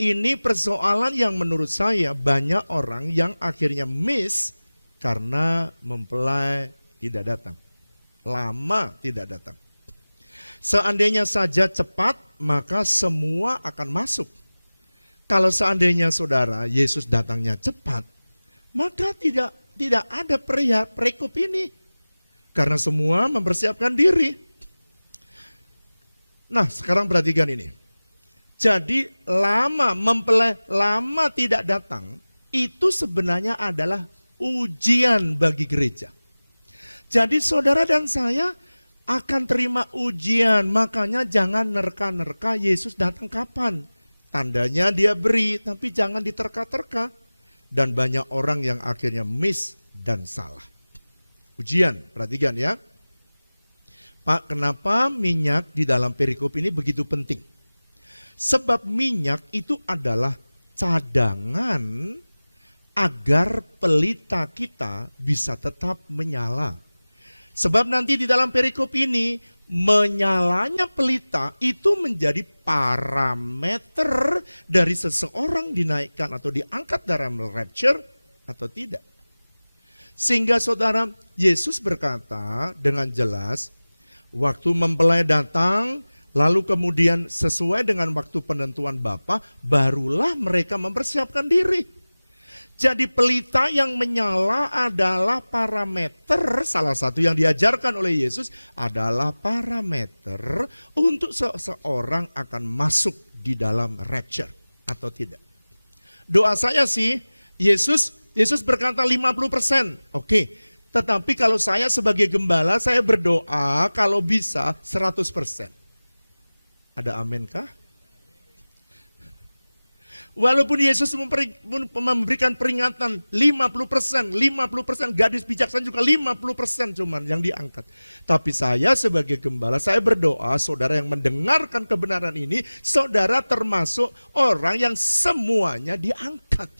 Ini persoalan yang menurut saya banyak orang yang akhirnya miss karena mempelai tidak datang. Lama tidak datang. Seandainya saja cepat, maka semua akan masuk. Kalau seandainya saudara Yesus datangnya cepat, maka tidak ada perikop ini. Karena semua mempersiapkan diri. Nah, sekarang perhatikan ini. Jadi mempelai lama tidak datang, itu sebenarnya adalah ujian bagi gereja. Jadi saudara dan saya akan terima ujian, makanya jangan nerka-nerka Yesus datang kapan. Tandanya dia beri, tapi jangan diterka-terka. Dan banyak orang yang akhirnya miss dan salah. Ujian, perhatikan ya. Pak, kenapa minyak di dalam perikop ini begitu penting? Sebab minyak itu adalah cadangan agar pelita kita bisa tetap menyala. Sebab nanti di dalam perikop ini, menyalanya pelita itu menjadi parameter dari seseorang dinaikkan atau diangkat dalam rapture atau tidak. Sehingga saudara, Yesus berkata dengan jelas, waktu mempelai datang, lalu kemudian sesuai dengan waktu penentuan Bapa, barulah mereka mempersiapkan diri. Jadi pelita yang menyala adalah parameter, salah satu yang diajarkan oleh Yesus adalah parameter untuk seseorang akan masuk di dalam rapture atau tidak. Doa saya sih, Yesus berkata 50%, oke. Tetapi kalau saya sebagai gembala, saya berdoa kalau bisa 100%. Ada amin kah? Walaupun Yesus memberikan peringatan 50%, gadis bijaksana juga 50% cuman yang diangkat. Tapi saya sebagai gembala, saya berdoa saudara yang mendengarkan kebenaran ini, saudara termasuk orang yang semuanya diangkat.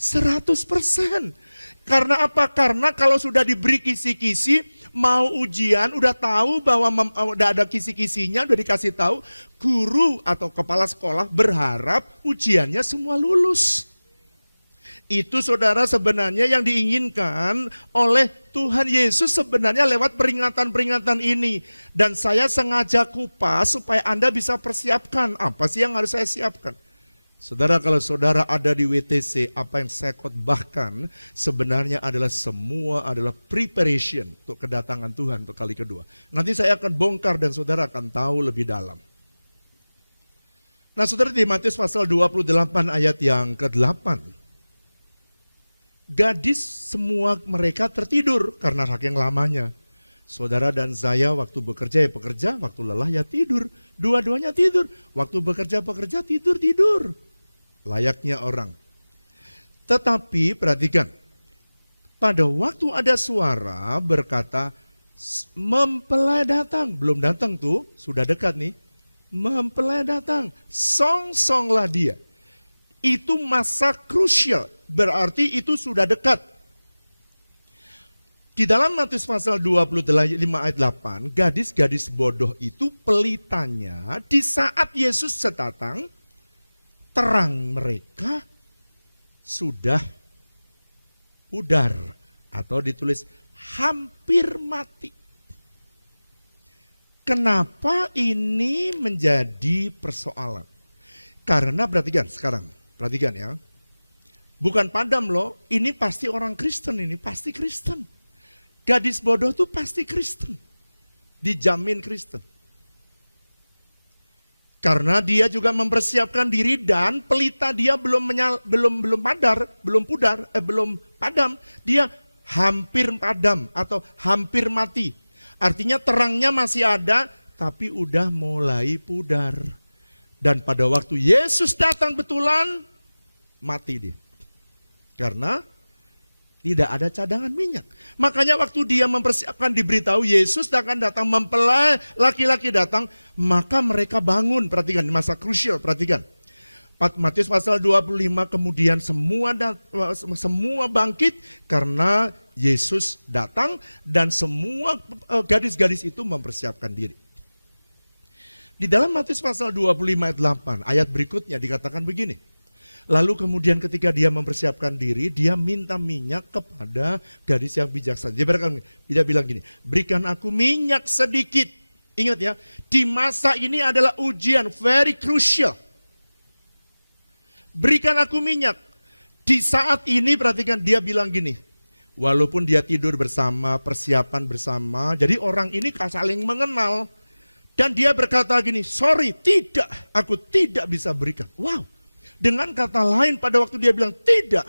100%. Karena apa? Karena kalau sudah diberi kisi-kisi, mau ujian, udah tahu bahwa udah ada kisi-kisinya, udah dikasih tahu, guru atau kepala sekolah berharap ujiannya semua lulus. Itu saudara sebenarnya yang diinginkan oleh Tuhan Yesus sebenarnya lewat peringatan-peringatan ini. Dan saya sengaja kupas supaya Anda bisa persiapkan, apa sih yang harus saya siapkan. Saudara, kalau saudara ada di WTC, apa yang saya khotbahkan sebenarnya adalah semua adalah preparation untuk kedatangan Tuhan untuk kali kedua. Nanti saya akan bongkar dan saudara akan tahu lebih dalam. Nah saudara, di Matius pasal 28 ayat yang ke-8. Gadis semua mereka tertidur karena saking lamanya. Saudara dan saya waktu bekerja ya bekerja, waktu lelah ya tidur. Dua-duanya tidur. Waktu bekerja, tidur. Layaknya orang. Tetapi perhatikan, pada waktu ada suara berkata, mempelai datang. Belum datang tuh, sudah dekat nih. Mempelai datang, song-songlah dia. Itu masa krusial, berarti itu sudah dekat. Di dalam Matius pasal 25 ayat 8, gadis-gadis bodoh itu pelitanya di saat Yesus datang, terang mereka sudah pudar atau ditulis hampir mati. Kenapa ini menjadi persoalan? Karena perhatikan ya. Bukan padam loh, ini pasti orang Kristen ini, pasti Kristen. Gadis bodoh itu pasti Kristen. Dijamin Kristen. Karena dia juga mempersiapkan diri dan pelita dia belum padam, dia hampir padam atau hampir mati. Artinya terangnya masih ada tapi udah mulai pudar. Dan pada waktu Yesus datang betulan mati dia. Karena tidak ada cadangan minyak. Makanya waktu dia mempersiapkan diberitahu Yesus akan datang mempelai, laki-laki datang, maka mereka bangun. Perhatikan, di masa krusial, perhatikan. Matius pasal 25 kemudian semua bangkit karena Yesus datang dan semua gadis-gadis itu mempersiapkan diri. Di dalam Matius pasal 25 ayat 8, ayat berikutnya dikatakan begini. Lalu kemudian ketika dia mempersiapkan diri, dia minta minyak kepada gadis yang bijaksana. Dia bilang gini, berikan aku minyak sedikit. Ingat ya, di masa ini adalah ujian, very crucial. Berikan aku minyak. Di saat ini perhatikan dia bilang gini, walaupun dia tidur bersama, persiapan bersama, jadi orang ini saling mengenal. Dan dia berkata gini, sorry, tidak, aku tidak bisa berikan. Wow, dengan kata lain pada waktu dia bilang tidak,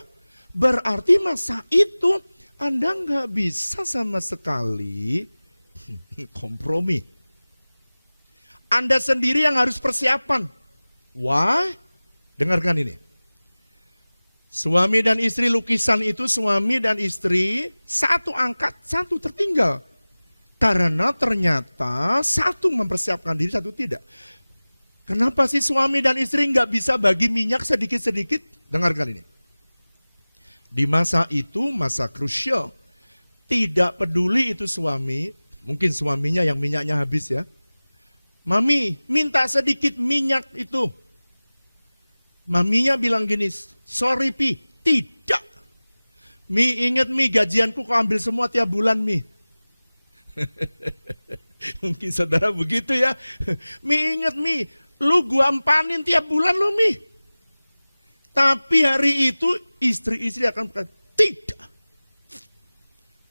berarti masa itu Anda nggak bisa sama sekali kompromi. Anda sendiri yang harus persiapan. Why? Dengarkan ini. Suami dan istri lukisan itu, suami dan istri satu angkat, satu tertinggal. Karena ternyata satu mempersiapkan diri, satu tidak. Kenapa sih suami dan istri nggak bisa bagi minyak sedikit-sedikit? Dengarkan ini. Di masa itu, masa krusial, tidak peduli itu suami, mungkin suaminya yang minyaknya habis ya. Mami, minta sedikit minyak itu. Maminya bilang gini, sorry Pi, tidak. Mi, inget Mi, gajianku kau ambil semua tiap bulan Mi. Mungkin saudara begitu ya. Mi, inget Mi, lu gua empanin tiap bulan lu Mi. Tapi hari itu istri-istri akan berkata, tidak.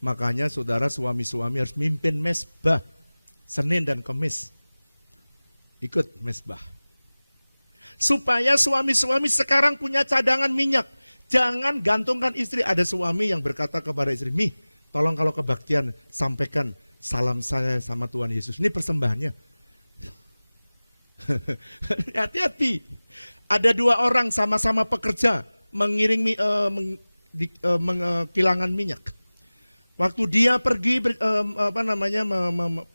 Makanya saudara suami-suami harus mimpin mesbah Senin dan Kamis. Ikut mesbah. Supaya suami-suami sekarang punya cadangan minyak. Jangan gantungkan istri. Ada suami yang berkata kepada istri, Mi, tolong kalau kebaktian sampaikan salam saya sama Tuhan Yesus. Ini persembahannya. Hati-hati. Ada dua orang sama-sama pekerja mengiring kilangan minyak. Waktu dia pergi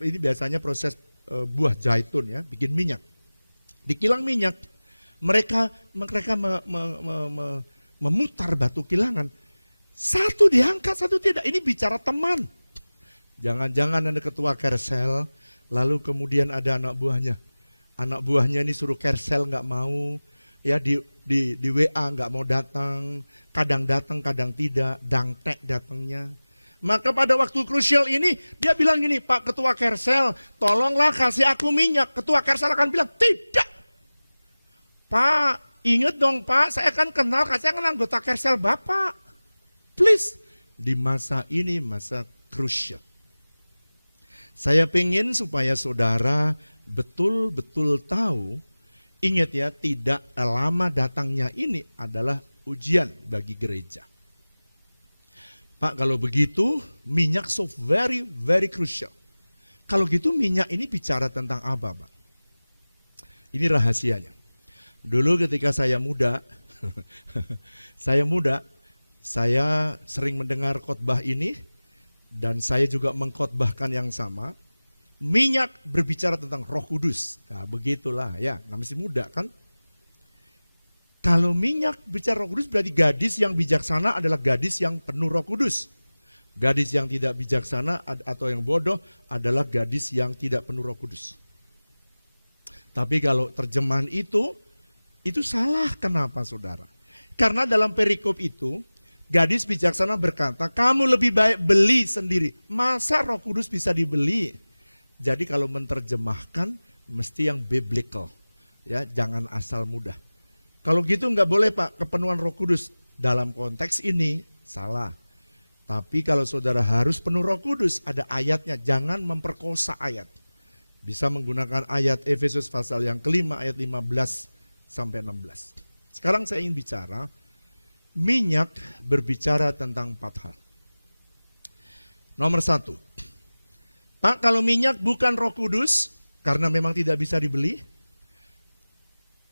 ini biasanya proses buah zaitun ya, bikin minyak. Di kilang minyak mereka memutar batu kilangan. Satu diangkat, satu tidak. Ini bicara teman. Jangan-jangan ada ketua kersel, lalu kemudian ada anak buahnya. Anak buahnya ini suruh kersel nggak mau, ya di WA nggak mau datang, kadang tidak, dangtek datangnya. Maka pada waktu krusial ini dia bilang gini, Pak Ketua Kersel, tolonglah kasih aku minyak. Ketua Kersel akan bilang, tidak. Pak, ingat dong Pak, saya kan kenal, saya kan anggota Kersel Bapak. Please, di masa ini masa krusial. Saya pengen supaya saudara betul-betul tahu, ingat ya, tidak lama datangnya ini adalah ujian bagi gereja. Pak, kalau begitu minyak so very very crucial. Kalau gitu minyak ini bicara tentang apa, Pak? Ini rahasianya. Dulu ketika saya muda, saya sering mendengar khotbah ini dan saya juga mengkhotbahkan yang sama. Minyak berbicara tentang Roh Kudus. Nah, begitulah ya, masih muda kan? Kalau minyak bicara Roh Kudus berarti gadis yang bijaksana adalah gadis yang penuh Roh Kudus. Gadis yang tidak bijaksana atau yang bodoh adalah gadis yang tidak penuh Roh Kudus. Tapi kalau terjemahan itu salah. Kenapa saudara? Karena dalam perikop itu, gadis bijaksana berkata, kamu lebih baik beli sendiri. Masa Roh Kudus bisa dibeli? Jadi kalau menerjemahkan mesti yang biblical. Ya, jangan asal mudah. Kalau gitu nggak boleh Pak, kepenuhan Roh Kudus. Dalam konteks ini salah. Tapi kalau saudara harus penuh Roh Kudus, ada ayatnya, jangan memperkosa ayat. Bisa menggunakan ayat Efesus pasal yang kelima ayat 15 sampai 16. Sekarang saya ingin bicara, minyak berbicara tentang 4 hal. Nomor 1, Pak, kalau minyak bukan Roh Kudus, karena memang tidak bisa dibeli,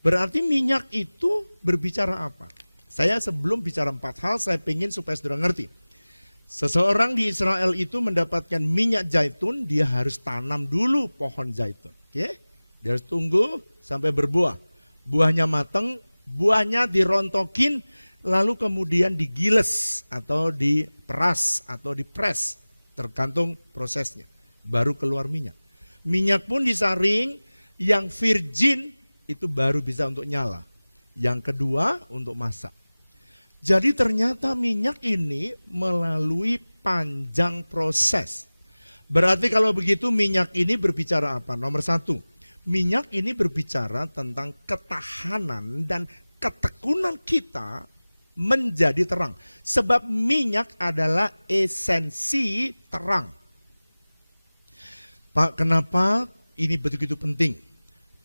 berarti minyak itu berbicara apa? Saya sebelum bicara 4 hal, saya ingin supaya saudara ngerti. Seseorang di Israel itu mendapatkan minyak zaitun, dia harus tanam dulu pohon zaitun. Oke? Dia harus tunggu sampai berbuah. Buahnya matang, buahnya dirontokin, lalu kemudian digiles atau diperas atau dipres, tergantung prosesnya. Baru keluar minyak. Minyak pun disaring, yang virgin itu baru bisa untuk nyala. Yang kedua untuk masak. Jadi ternyata minyak ini melalui panjang proses. Berarti kalau begitu minyak ini berbicara apa? Nomor 1, minyak ini berbicara tentang ketahanan dan ketekunan kita menjadi terang. Sebab minyak adalah esensi terang. Pak, kenapa ini begitu penting.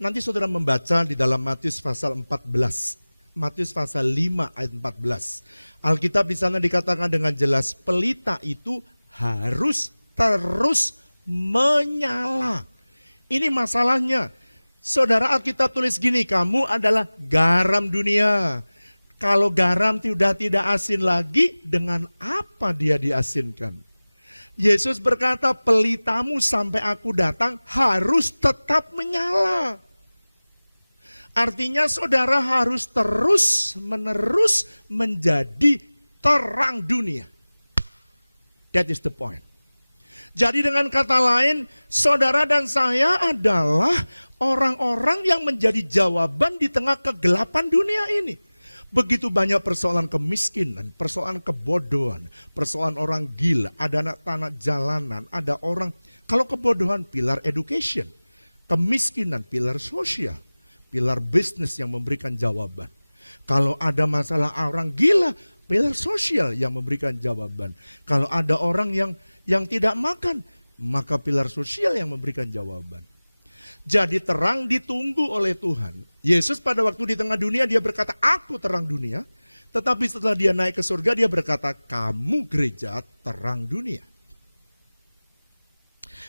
Nanti saudara membaca di dalam Matius pasal 14. Matius pasal 5 ayat 14. Alkitab di sana dikatakan dengan jelas, pelita itu harus terus menyala. Ini masalahnya. Saudara, Alkitab tulis gini, kamu adalah garam dunia. Kalau garam sudah tidak asin lagi, dengan apa dia diasinkan? Yesus berkata, pelitamu sampai aku datang harus tetap menyala. Artinya saudara harus terus menerus menjadi terang dunia. That is the point. Jadi dengan kata lain, saudara dan saya adalah orang-orang yang menjadi jawaban di tengah kegelapan dunia ini. Begitu banyak persoalan kemiskinan, persoalan kebodohan, persoalan orang gila, ada anak tanah jalanan, ada orang, kalau kebodohan pilar education, kemiskinan pilar sosial, pilar bisnis yang memberikan jawaban. Kalau ada masalah orang gila, pilar sosial yang memberikan jawaban. Kalau ada orang yang tidak makan, maka pilar sosial yang memberikan jawaban. Jadi terang ditunggu oleh Tuhan. Yesus pada waktu di tengah dunia dia berkata, aku terang dunia. Tetapi setelah dia naik ke surga dia berkata, kamu gereja terang dunia.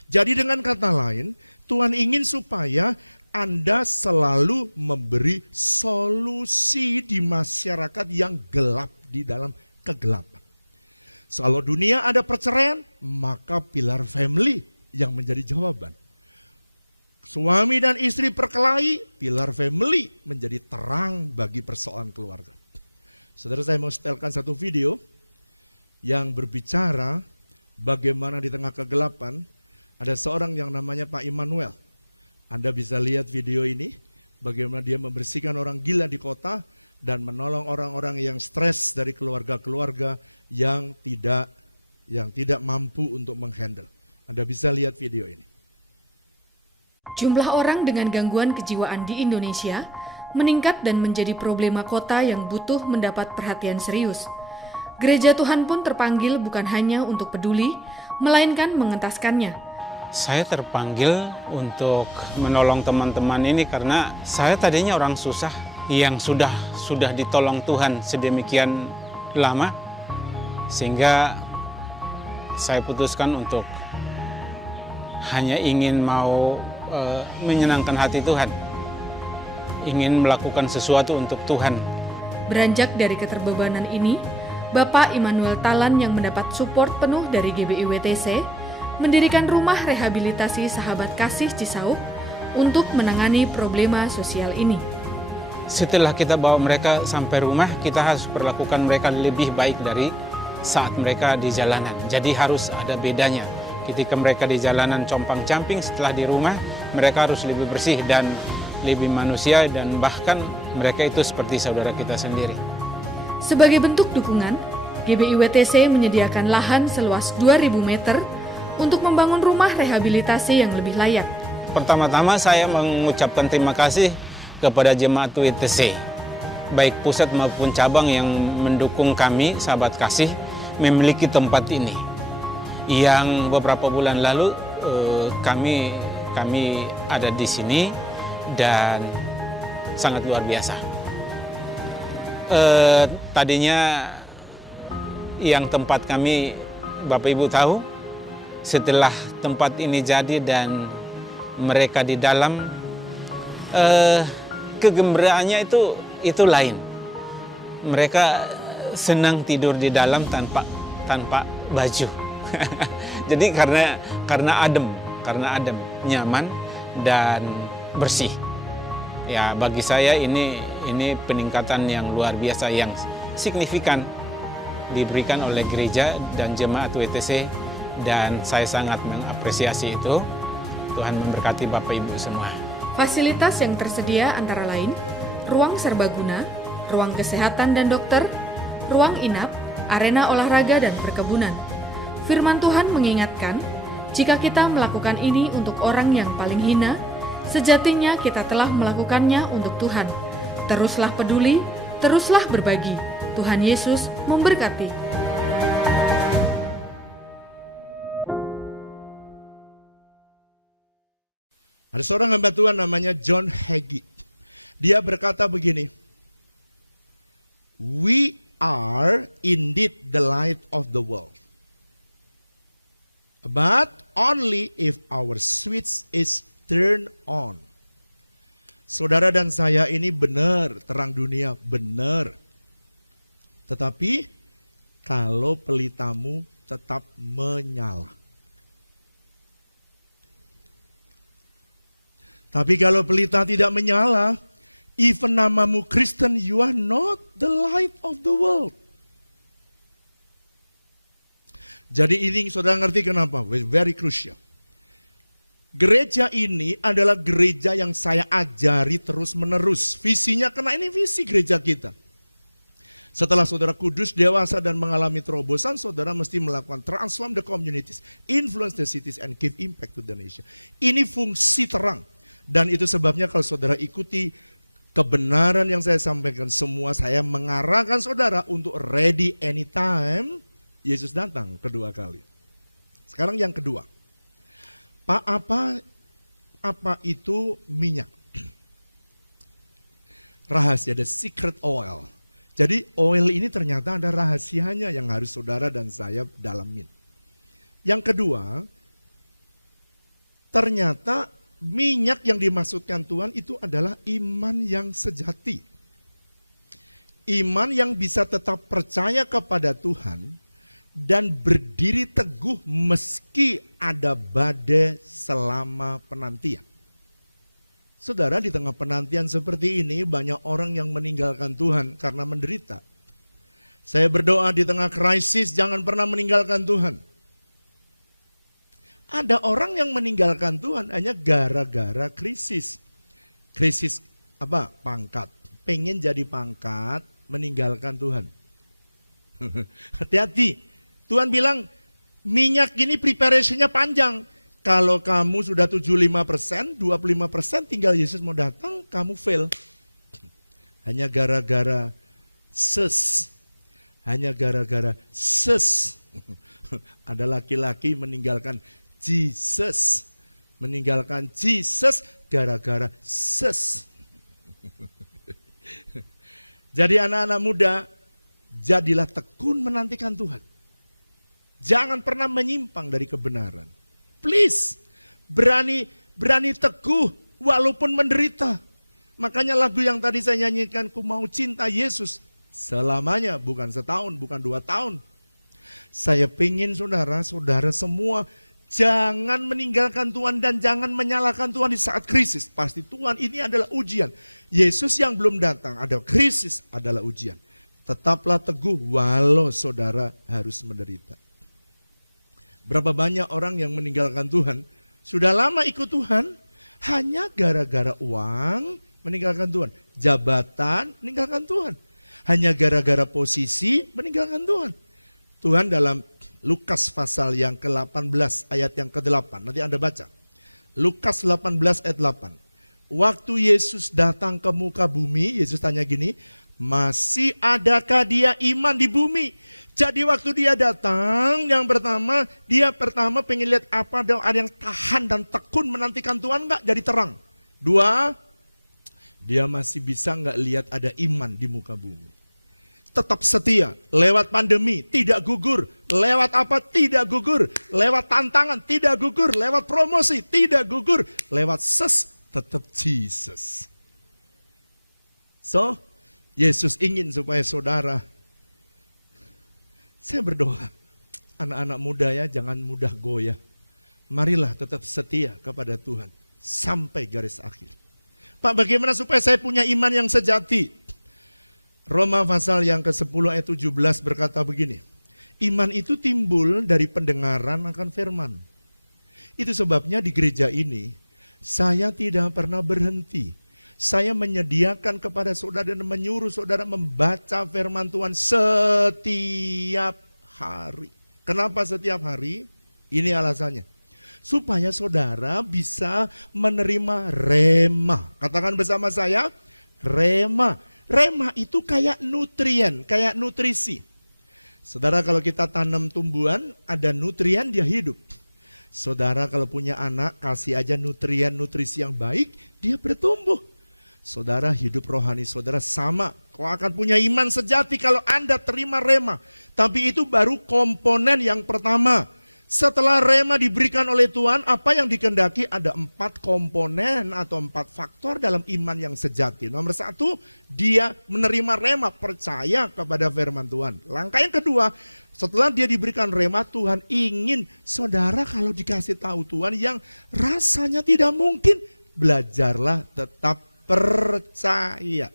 Jadi dengan kata lain, Tuhan ingin supaya Anda selalu memberi solusi di masyarakat yang gelap, di dalam kegelapan. Kalau dunia ada perceraian, maka pilar family yang menjadi jawaban. Suami dan istri berkelahi, pilar family menjadi terang bagi persoalan keluarga. Saudara, saya mau setelkan satu video yang berbicara bagaimana di tengah kegelapan ada seorang yang namanya Pak Immanuel. Anda bisa lihat video ini, bagaimana dia membersihkan orang gila di kota dan menolong orang-orang yang stres dari keluarga-keluarga yang tidak mampu untuk menghandle. Anda bisa lihat video ini. Jumlah orang dengan gangguan kejiwaan di Indonesia meningkat dan menjadi problema kota yang butuh mendapat perhatian serius. Gereja Tuhan pun terpanggil bukan hanya untuk peduli, melainkan mengentaskannya. Saya terpanggil untuk menolong teman-teman ini karena saya tadinya orang susah yang sudah ditolong Tuhan sedemikian lama, sehingga saya putuskan untuk hanya ingin mau menyenangkan hati Tuhan, ingin melakukan sesuatu untuk Tuhan. Beranjak dari keterbebanan ini, Bapak Immanuel Talan yang mendapat support penuh dari GBI WTC, mendirikan rumah rehabilitasi Sahabat Kasih Cisauk untuk menangani problema sosial ini. Setelah kita bawa mereka sampai rumah, kita harus perlakukan mereka lebih baik dari saat mereka di jalanan. Jadi harus ada bedanya. Ketika mereka di jalanan compang-camping, setelah di rumah mereka harus lebih bersih dan lebih manusia, dan bahkan mereka itu seperti saudara kita sendiri. Sebagai bentuk dukungan, GBI WTC menyediakan lahan seluas 2.000 meter untuk membangun rumah rehabilitasi yang lebih layak. Pertama-tama saya mengucapkan terima kasih kepada jemaat WTC, baik pusat maupun cabang yang mendukung kami, Sahabat Kasih, memiliki tempat ini. Yang beberapa bulan lalu kami ada di sini dan sangat luar biasa. Tadinya yang tempat kami, Bapak Ibu tahu, setelah tempat ini jadi dan mereka di dalam, kegembiraannya itu lain. Mereka senang tidur di dalam tanpa baju. Jadi karena adem, nyaman dan bersih. Ya, bagi saya ini peningkatan yang luar biasa, yang signifikan diberikan oleh gereja dan jemaat WTC, dan saya sangat mengapresiasi itu. Tuhan memberkati Bapak Ibu semua. Fasilitas yang tersedia antara lain ruang serbaguna, ruang kesehatan dan dokter, ruang inap, arena olahraga dan perkebunan. Firman Tuhan mengingatkan, jika kita melakukan ini untuk orang yang paling hina, sejatinya kita telah melakukannya untuk Tuhan. Teruslah peduli, teruslah berbagi. Tuhan Yesus memberkati. Ada seorang hamba Tuhan namanya John Hagee. Dia berkata begini, "We are indeed the light of the world. But only if our switch is turned on." Saudara dan saya ini benar, terang dunia, benar. Tetapi kalau pelitamu tetap menyala. Tapi kalau pelita tidak menyala, even namamu Kristen, you are not the light of the world. Jadi ini saudara ngerti kenapa? Very crucial. Gereja ini adalah gereja yang saya ajari terus menerus. Visinya, karena ini visi gereja kita. Setelah saudara kudus, dewasa dan mengalami terobosan, saudara mesti melakukan transform the communities, influence the cities and give impact to the nation. Ini fungsi terang. Dan itu sebabnya kalau saudara ikuti kebenaran yang saya sampaikan semua, saya mengarahkan saudara untuk ready anytime Yesus datang kedua kali. Sekarang yang kedua. Pak, apa itu minyak? Rahasia, the secret oil. Jadi oil ini ternyata ada rahasianya yang harus saudara dan saya dalamin. Yang kedua, ternyata minyak yang dimaksudkan Tuhan itu adalah iman yang sejati. Iman yang bisa tetap percaya kepada Tuhan dan berdiri teguh meski ada badai selama penantian. Saudara, di tengah penantian seperti ini banyak orang yang meninggalkan Tuhan karena menderita. Saya berdoa di tengah krisis jangan pernah meninggalkan Tuhan. Ada orang yang meninggalkan Tuhan hanya gara-gara krisis. Krisis apa? Pangkat. Pengen jadi pangkat, meninggalkan Tuhan. Hati-hati. Tuhan bilang, minyak ini preparationnya panjang. Kalau kamu sudah 75%, 25% tinggal Yesus mau datang, kamu fail. Hanya gara-gara ses. Hanya gara-gara ses. Ada laki-laki meninggalkan Jesus, meninggalkan Jesus gara-gara ses. Jadi anak-anak muda, jadilah tekun menantikan Tuhan. Jangan pernah menyimpang dari kebenaran. Please, berani teguh walaupun menderita. Makanya lagu yang tadi saya nyanyikan, ku mau cinta Yesus selamanya, bukan setahun, bukan 2 tahun. Saya pengen saudara semua jangan meninggalkan Tuhan dan jangan menyalahkan Tuhan di saat krisis. Pasti Tuhan ini adalah ujian. Yesus yang belum datang, ada krisis adalah ujian. Tetaplah teguh walau saudara harus menderita. Berapa banyak orang yang meninggalkan Tuhan, sudah lama ikut Tuhan, hanya gara-gara uang meninggalkan Tuhan. Jabatan meninggalkan Tuhan. Hanya gara-gara posisi meninggalkan Tuhan. Tuhan dalam Lukas pasal yang ke-18 ayat yang ke-8. Nanti Anda baca. Lukas 18 ayat 8. Waktu Yesus datang ke muka bumi, Yesus tanya gini, masih adakah dia iman di bumi? Jadi waktu dia datang, dia pertama pengen lihat apa, ada yang tahan dan tekun menantikan Tuhan enggak? Jadi terang. 2, dia masih bisa enggak lihat ada iman di muka bumi. Tetap setia, lewat pandemi tidak gugur, lewat apa tidak gugur, lewat tantangan tidak gugur, lewat promosi tidak gugur, lewat ses tetap Jesus. So, Yesus ingin supaya saudara, saya berdoa, anak-anak muda ya jangan mudah goyah. Marilah tetap setia kepada Tuhan sampai garis akhir. Pak, bagaimana supaya saya punya iman yang sejati? Roma pasal yang ke-10 ayat 17 berkata begini, iman itu timbul dari pendengaran akan firman. Itu sebabnya di gereja ini, saya tidak pernah berhenti. Saya menyediakan kepada saudara dan menyuruh saudara membaca firman Tuhan setiap hari. Kenapa setiap hari? Ini alasannya. Supaya saudara bisa menerima rema. Katakan bersama saya, rema. Rema itu kayak nutrien, kayak nutrisi. Saudara, kalau kita tanam tumbuhan, ada nutrien dia hidup. Saudara kalau punya anak, kasih aja nutrisi yang baik, dia bertumbuh. Saudara hidup rohani saudara sama. Kau akan punya iman sejati kalau Anda terima rema. Tapi itu baru komponen yang pertama. Setelah rema diberikan oleh Tuhan, apa yang dikehendaki? Ada 4 komponen atau 4 faktor dalam iman yang sejati. Nomor 1, dia menerima rema, percaya kepada firman Tuhan. Langkah yang kedua, setelah dia diberikan rema, Tuhan ingin saudara kalau dikasih tahu Tuhan yang rasanya tidak mungkin, belajarlah tetap percaya.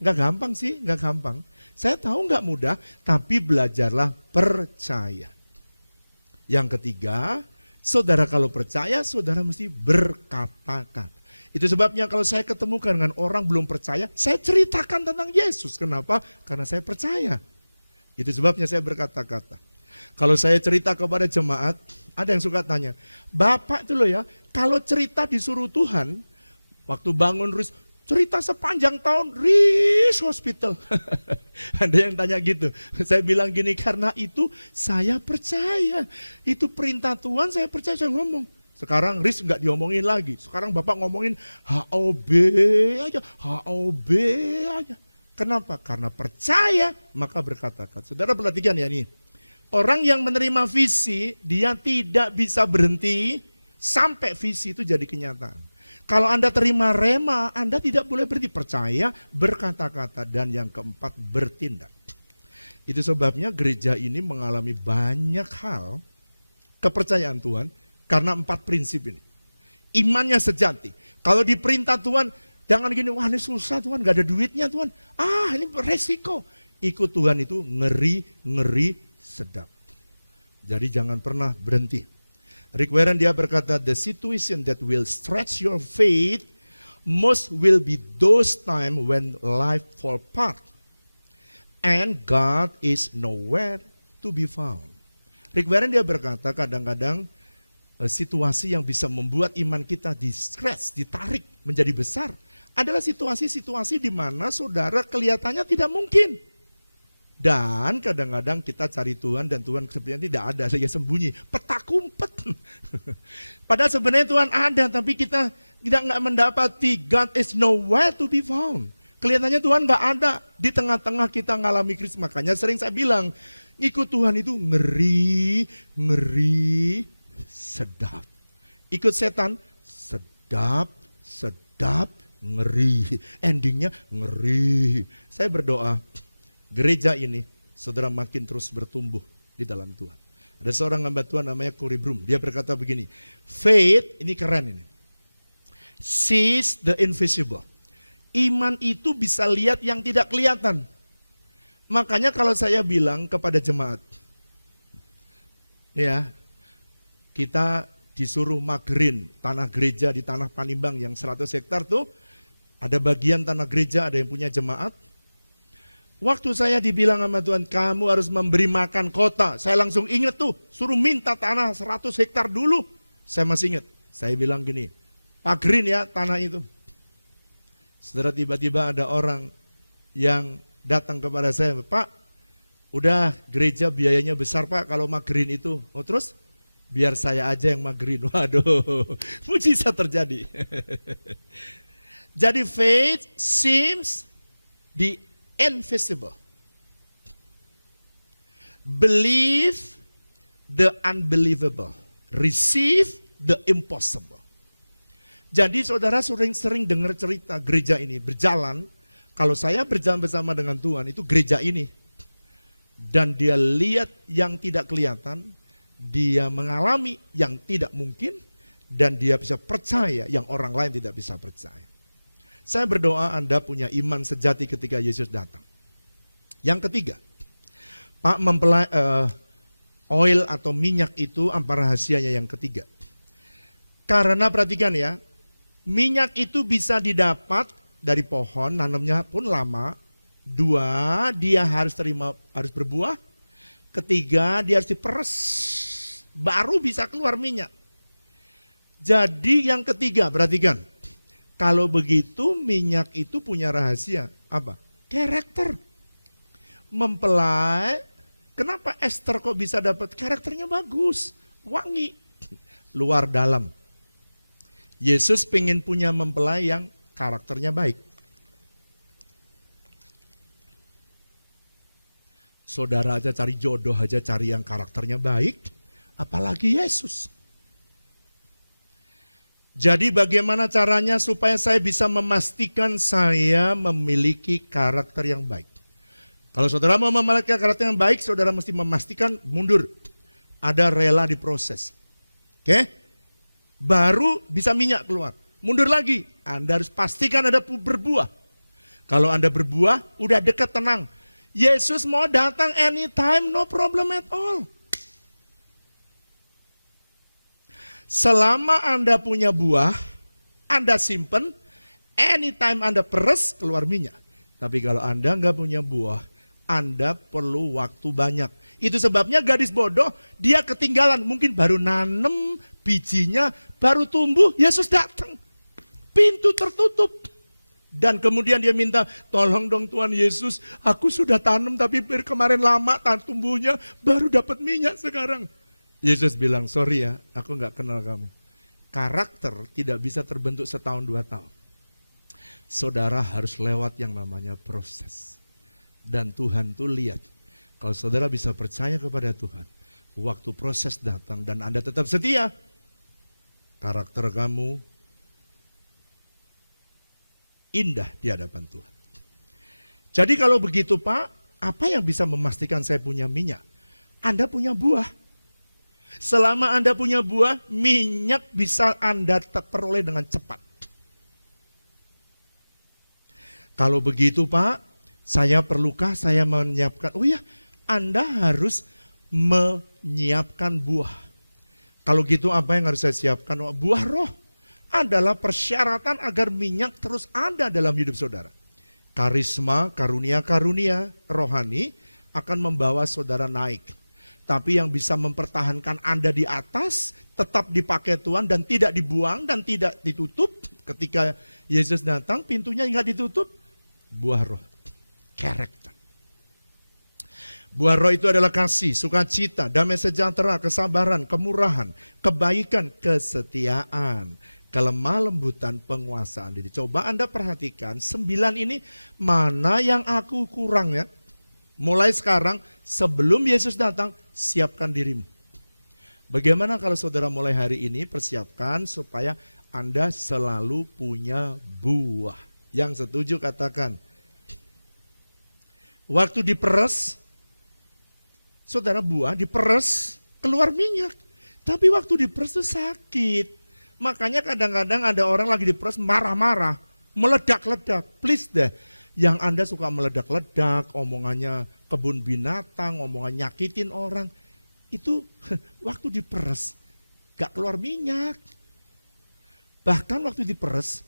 Nggak gampang sih, nggak gampang. Saya tahu nggak mudah, tapi belajarlah percaya. Yang ketiga, saudara kalau percaya, saudara mesti berkata-kata. Itu sebabnya kalau saya ketemukan dengan orang belum percaya, saya ceritakan tentang Yesus. Kenapa? Karena saya percaya. Itu sebabnya saya berkata-kata. Kalau saya cerita kepada jemaat, ada yang suka tanya, Bapak itu loh ya, kalau cerita disuruh Tuhan, waktu bangun RIS, cerita sepanjang tahun, RIS Hospital. Ada yang tanya gitu. Saya bilang gini, karena itu saya percaya. Itu perintah Tuhan, saya percaya, saya ngomong. Sekarang RIS enggak diomongin lagi. Sekarang Bapak ngomongin HOB aja, HOB aja. Kenapa? Karena percaya, maka berkata-kata. Saudara perhatikan ya nih. Orang yang menerima visi, dia tidak bisa berhenti sampai visi itu jadi kenyataan. Kalau Anda terima rema, Anda tidak boleh berhenti percaya, berkata-kata, dan yang keempat bertindak. Itu sebabnya gereja ini mengalami banyak hal kepercayaan Tuhan karena 4 prinsip ini. Imannya sejati. Kalau diperintah Tuhan, jangan gini, wah ini susah Tuhan, gak ada duitnya Tuhan. Ini resiko. Ikut Tuhan itu ngeri sedap. Jadi jangan pernah berhenti. Rick Warren dia berkata, the situation that will stretch your faith most will be those time when life fall apart. And God is nowhere to be found. Rick Warren dia berkata kadang-kadang situasi yang bisa membuat iman kita di-stretch, ditarik menjadi besar adalah situasi-situasi di mana saudara kelihatannya tidak mungkin. Dan kadang-kadang kita cari Tuhan dan Tuhan sebenarnya tidak ada, dia sembunyi, peta kumpet. Padahal sebenarnya Tuhan ada, tapi kita nggak mendapati. God is nowhere to be found. Kelihatannya Tuhan nggak ada, di tengah-tengah kita ngalami krisis. Makanya sering saya bilang, ikut Tuhan itu ngeri sedap. Ikut setan sedap, ngeri. Endingnya ngeri. Saya berdoa, gereja ini, saudara makin terus bertumbuh di dalam Tuhan. Ada seorang hamba Tuhan namanya Corey Broom. Dia berkata begini, faith, ini keren ini, sees the invisible. Iman itu bisa lihat yang tidak kelihatan. Makanya kalau saya bilang kepada jemaat, ya, kita disuruh magerin tanah gereja di tanah Panimbang yang 100 hektar tuh, ada bagian tanah gereja, ada yang punya jemaat. Waktu saya dibilang sama Tuhan, kamu harus memberi makan kota. Saya langsung ingat tuh, suruh minta tanah 100 hektar dulu. Saya masih ingat, saya bilang gini, pagerin ya tanah itu. Setelah tiba-tiba ada orang yang datang kepada saya, Pak, udah gereja biayanya besar Pak kalau magerin itu. Oh terus? Biar saya aja yang magerin. Waduh, mujizat terjadi. Jadi faith seems the invisible. Believe the unbelievable. Receive the impossible. Jadi saudara sering dengar cerita gereja ini berjalan. Kalau saya berjalan bersama dengan Tuhan, itu gereja ini. Dan dia lihat yang tidak kelihatan, dia mengalami yang tidak mungkin, dan dia bisa percaya yang orang lain tidak bisa percaya. Saya berdoa Anda punya iman sejati ketika Yesus datang. Yang ketiga, Pak, oil atau minyak itu apa rahasianya yang ketiga? Karena perhatikan ya, minyak itu bisa didapat dari pohon, nanamnya pun lama. 2, dia harus berbuah. 3, dia harus diperes, baru bisa keluar minyak. Jadi yang ketiga, perhatikan. Kalau begitu minyak itu punya rahasia. Apa? Karakter. Mempelai. Kenapa Esther kok bisa dapat karakternya bagus, wangi. luar dalam. Yesus pengen punya mempelai yang karakternya baik. Saudara aja cari jodoh aja cari yang karakternya baik, apalagi Yesus. Jadi bagaimana caranya supaya saya bisa memastikan saya memiliki karakter yang baik? Kalau saudara mau memiliki karakter yang baik, saudara mesti memastikan mundur. Ada rela diproses. Oke? Baru bisa minyak keluar. Mundur lagi, Anda harus pastikan ada berbuah. Kalau Anda berbuah, udah dekat, tenang. Yesus mau datang anytime, no problem at all. Selama Anda punya buah, Anda simpen, anytime Anda peres, keluar minyak. Tapi kalau Anda nggak punya buah, Anda perlu waktu banyak. Itu sebabnya gadis bodoh, dia ketinggalan. Mungkin baru nanem bijinya, baru tumbuh, Yesus datang. Pintu tertutup. Dan kemudian dia minta, tolong dong Tuhan Yesus, aku sudah tanam tapi kemarin lama tumbuhnya, baru dapat minyak sekarang. Yesus bilang, sorry ya, aku gak kenal kamu. Karakter tidak bisa terbentuk setahun 2 tahun. Saudara harus lewat yang namanya proses. Dan Tuhan tuh lihat, kalau saudara bisa percaya kepada Tuhan, waktu proses datang dan Anda tetap setia, karakter kamu indah di hadapan Tuhan. Jadi kalau begitu Pak, apa yang bisa memastikan saya punya minyak? Anda punya buah. Selama Anda punya buah, minyak bisa Anda peroleh dengan cepat. Kalau begitu Pak, perlukah saya menyiapkan? Oh ya, Anda harus menyiapkan buah. Kalau gitu apa yang harus saya siapkan? Buah roh adalah persyaratan agar minyak terus ada dalam hidup saudara. Karisma, karunia-karunia rohani akan membawa saudara naik. Tapi yang bisa mempertahankan Anda di atas, tetap dipakai Tuhan dan tidak dibuang dan tidak ditutup. Ketika Yesus datang, pintunya nggak ditutup. Buah roh, karakter. Buah roh itu adalah kasih, sukacita, damai sejahtera, kesabaran, kemurahan, kebaikan, kesetiaan, kelemah lembutan, penguasaan diri. Coba Anda perhatikan 9 ini mana yang aku kurang ya. Mulai sekarang sebelum Yesus datang siapkan dirimu. Bagaimana kalau saudara mulai hari ini persiapkan supaya Anda selalu punya buah. Yang setuju katakan. Waktu diperes, saudara buah diperes keluar minyak. Tapi waktu diperes itu sakit. Makanya kadang-kadang ada orang lagi diperes marah-marah, meledak-ledak. Please deh, yang Anda suka meledak-ledak, omongannya kebun binatang, omongan nyakitin orang. Itu waktu diperes gak keluar minyak. Bahkan waktu diperes,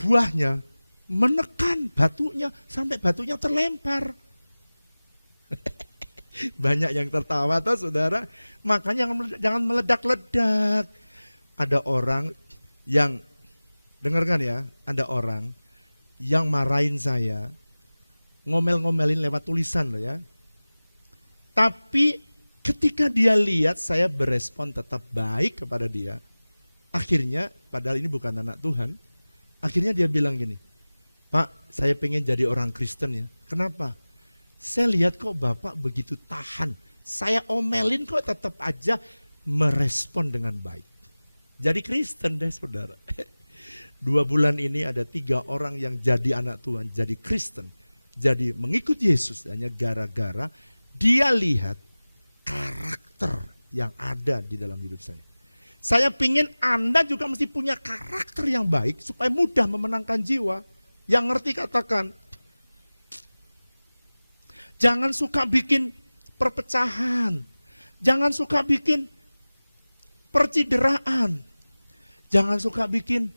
buahnya menekan batunya sampai batunya terlempar. Banyak yang tertawa tuh saudara. Makanya jangan meledak-ledak. Ada orang yang, dengarkan ya, ada orang yang marahin saya, ngomel-ngomelin lewat tulisan loh ya. Tapi ketika dia lihat saya berespon tetap baik kepada dia, akhirnya, padahal ini bukan anak Tuhan, akhirnya dia bilang gini, Pak, saya pengen jadi orang Kristen ya. Kenapa? Saya lihat kok Bapak begitu tahan. Saya omelin kok tetap aja merespon dengan baik. Jadi Kristen deh saudara. 2 bulan ini ada 3 orang yang jadi anak Tuhan, jadi Kristen. Jadi mengikut Yesus hanya gara-gara dia lihat karakter yang ada di dalam hidup saya. Saya pingin Anda juga mesti punya karakter yang baik supaya mudah memenangkan jiwa. Yang ngerti katakan, jangan suka bikin perpecahan, jangan suka bikin percideraan, jangan suka bikin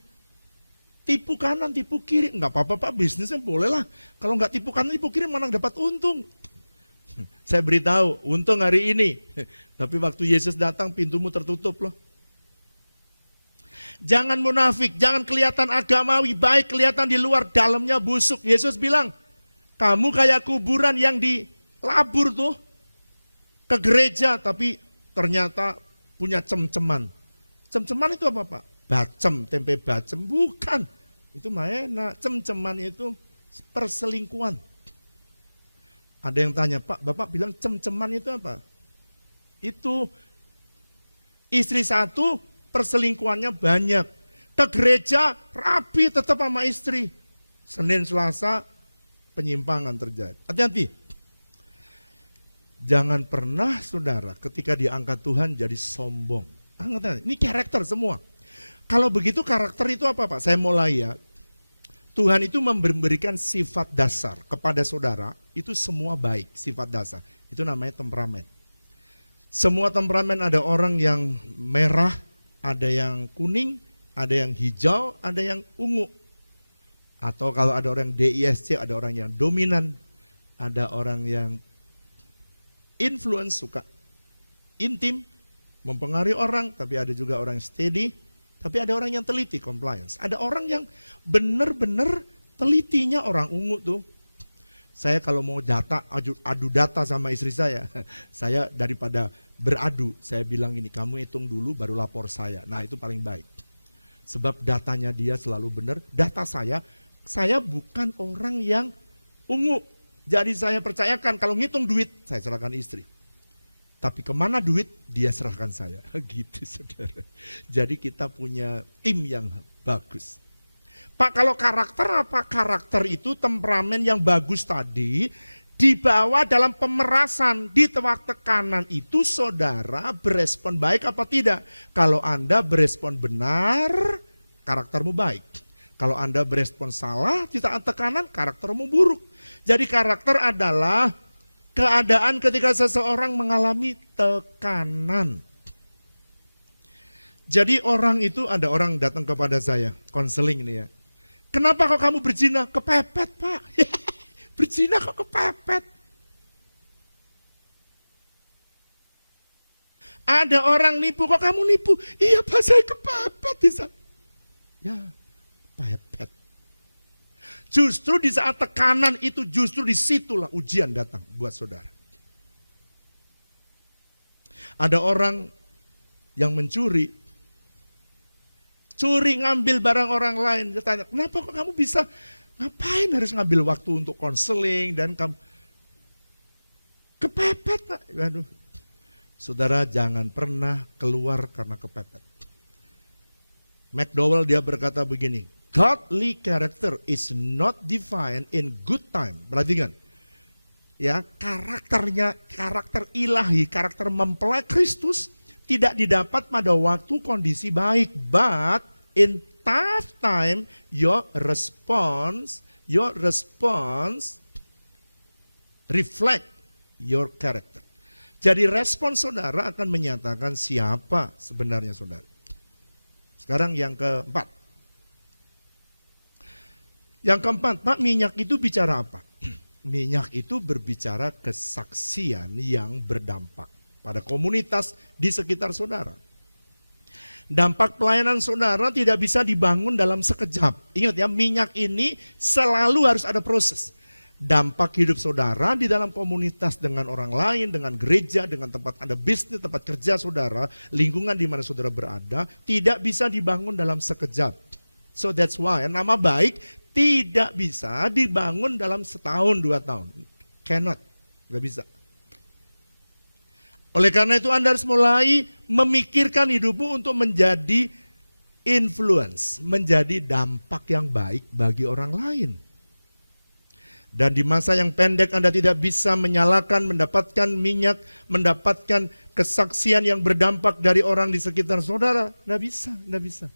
tipu kanan, tipu kiri. Enggak apa-apa Pak, bisnisnya boleh lah. Kalau enggak tipu kanan, tipu kiri mana dapat untung. Saya beritahu, untung hari ini. Tapi waktu Yesus datang pintumu tertutup loh. Jangan munafik, jangan kelihatan agamawi, baik kelihatan di luar, dalamnya busuk. Yesus bilang, kamu kayak kuburan yang dilabur tuh ke gereja, tapi ternyata punya cem-ceman. Cem-ceman itu apa Pak? Bacem, tempe bacem, bukan. Itu mah enak. Cem-ceman itu perselingkuhan. Ada yang tanya, Pak, Bapak bilang cem-ceman itu apa? Itu istri satu, perselingkuhannya banyak. Ke gereja, rapi tetap sama istri. Senin, Selasa, penyimpangan terjadi. Hati-hati. Jangan pernah saudara ketika diangkat Tuhan jadi sombong. Ini karakter semua. Kalau begitu karakter itu apa Pak? Saya mulai ya. Tuhan itu memberikan sifat dasar kepada saudara, itu semua baik, sifat dasar. Itu namanya temperamen. Semua temperamen, ada orang yang merah, ada yang kuning, ada yang hijau, ada yang ungu. Atau kalau ada orang DISC, ada orang yang dominan, ada orang yang influence, suka intim, mempengaruhi orang, tapi ada juga orang yang steady, tapi ada orang yang teliti, compliance. Ada orang yang benar-benar telitinya orang ungu tuh. Saya kalau mau adu data sama istri saya daripada beradu, saya bilang ini, kamu hitung dulu baru lapor saya. Nah itu paling baik. Sebab datanya dia selalu benar, data saya bukan orang yang ungu. Jadi saya percayakan kalau ngitung duit, saya serahkan istri. Tapi kemana duit, dia serahkan saya. Gitu saudara. Jadi kita punya tim yang bagus. Pak, kalau karakter apa? Karakter itu temperamen yang bagus tadi dibawa dalam pemerasan. Di tengah tekanan itu saudara berespon baik apa tidak? Kalau Anda berespon benar, karaktermu baik. Kalau Anda berespon salah di saat tekanan, karaktermu buruk. Jadi karakter adalah keadaan ketika seseorang mengalami tekanan. Jadi orang itu, ada orang datang kepada saya, konseling nih ya. Kenapa kok kamu berzina? Kepepet Pak. Berzina kok kepepet? Ada orang nipu, kok kamu nipu? Iya Pak, saya kepepet. Ya, pepet. Justru di saat tekanan itu, justru disitulah ujian datang buat saudara. Ada orang yang mencuri, ngambil barang orang lain. Dia tanya, kenapa kok kamu bisa, ngapain harus ngambil waktu untuk konseling dan kamu kepepet Pak. Waduh. Saudara jangan pernah keluar karena kepepet. McDowell dia berkata begini, godly character is not defined in good time. Perhatikan. Ya, karakter ilahi, karakter mempelai Kristus tidak didapat pada waktu kondisi baik, but in tough time your response reflect your character. Jadi respon saudara akan menyatakan siapa sebenarnya saudara. Sekarang yang keempat. Yang keempat, Pak, minyak itu bicara apa? Minyak itu berbicara kesaksian yang berdampak pada komunitas di sekitar saudara. Dampak pelayanan saudara tidak bisa dibangun dalam sekejap. Ingat ya, minyak ini selalu harus ada proses. Dampak hidup saudara di dalam komunitas dengan orang lain, dengan gereja, dengan tempat Anda bisnis, tempat kerja saudara, lingkungan di mana saudara berada, tidak bisa dibangun dalam sekejap. So that's why nama baik tidak bisa dibangun dalam setahun, 2 tahun. Cannot, gak bisa. Oleh karena itu Anda harus mulai memikirkan hidupmu untuk menjadi influence, menjadi dampak yang baik bagi orang lain. Dan di masa yang pendek Anda tidak bisa menyalakan, mendapatkan minyak, mendapatkan kesaksian yang berdampak dari orang di sekitar saudara. Nggak bisa.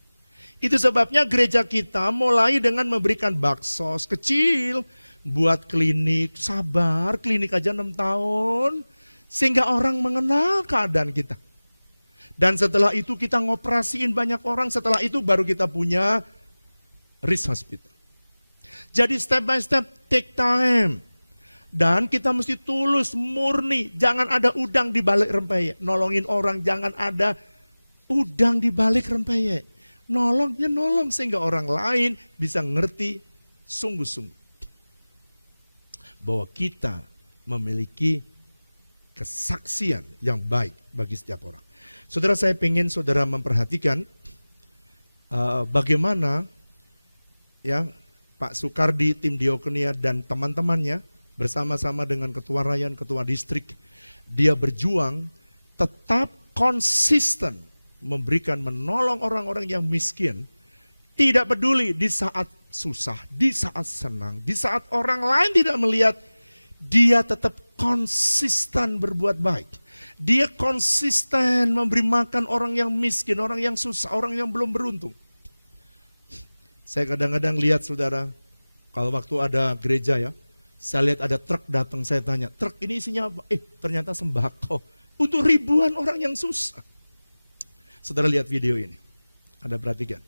Itu sebabnya gereja kita mulai dengan memberikan baksos kecil, buat klinik, sabar, klinik aja 6 tahun, sehingga orang mengenal keadaan kita. Dan setelah itu kita ngoperasiin banyak orang, setelah itu baru kita punya risk hospital. Jadi step by step, take time. Dan kita mesti tulus, murni, jangan ada udang di balik rempeyek. Nolongin orang, jangan ada udang di balik rempeyek. Nolong, ya nolong sehingga orang lain bisa ngerti sungguh-sungguh bahwa kita memiliki kesaksian yang baik bagi setiap orang. Saudara, saya ingin saudara memperhatikan bagaimana ya Pak Sukardi, tim Diakonia dan teman-temannya bersama-sama dengan ketua rayon, ketua distrik, dia berjuang tetap konsisten memberikan, menolong orang-orang yang miskin, tidak peduli di saat susah, di saat senang, di saat orang lain tidak melihat, dia tetap konsisten berbuat baik. Dia konsisten memberi makan orang yang miskin, orang yang susah, orang yang belum beruntung. Saya kadang-kadang lihat saudara, kalau waktu ada gereja ya, saya lihat ada truk datang, saya tanya, truk ini isinya apa? Ternyata sembako untuk ribuan orang yang susah. Saudara lihat video ini, Anda perhatikan.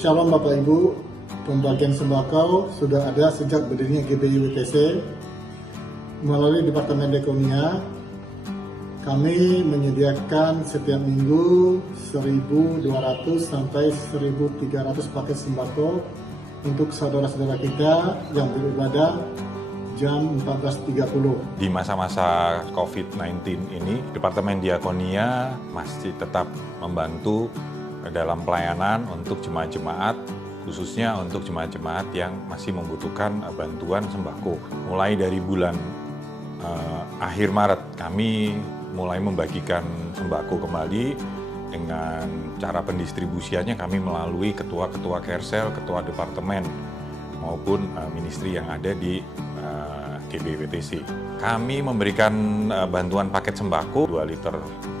Shalom Bapak Ibu, pembagian sembako sudah ada sejak berdirinya GBI WTC. Melalui Departemen Diakonia, kami menyediakan setiap minggu 1.200 sampai 1.300 paket sembako untuk saudara-saudara kita yang beribadah jam 14.30. Di masa-masa COVID-19 ini, Departemen Diakonia masih tetap membantu dalam pelayanan untuk jemaat-jemaat, khususnya untuk jemaat-jemaat yang masih membutuhkan bantuan sembako. Mulai dari bulan akhir Maret, kami mulai membagikan sembako kembali dengan cara pendistribusiannya kami melalui ketua-ketua Kersel, ketua departemen, maupun ministry yang ada di GBWTC. Kami memberikan bantuan paket sembako 2 liter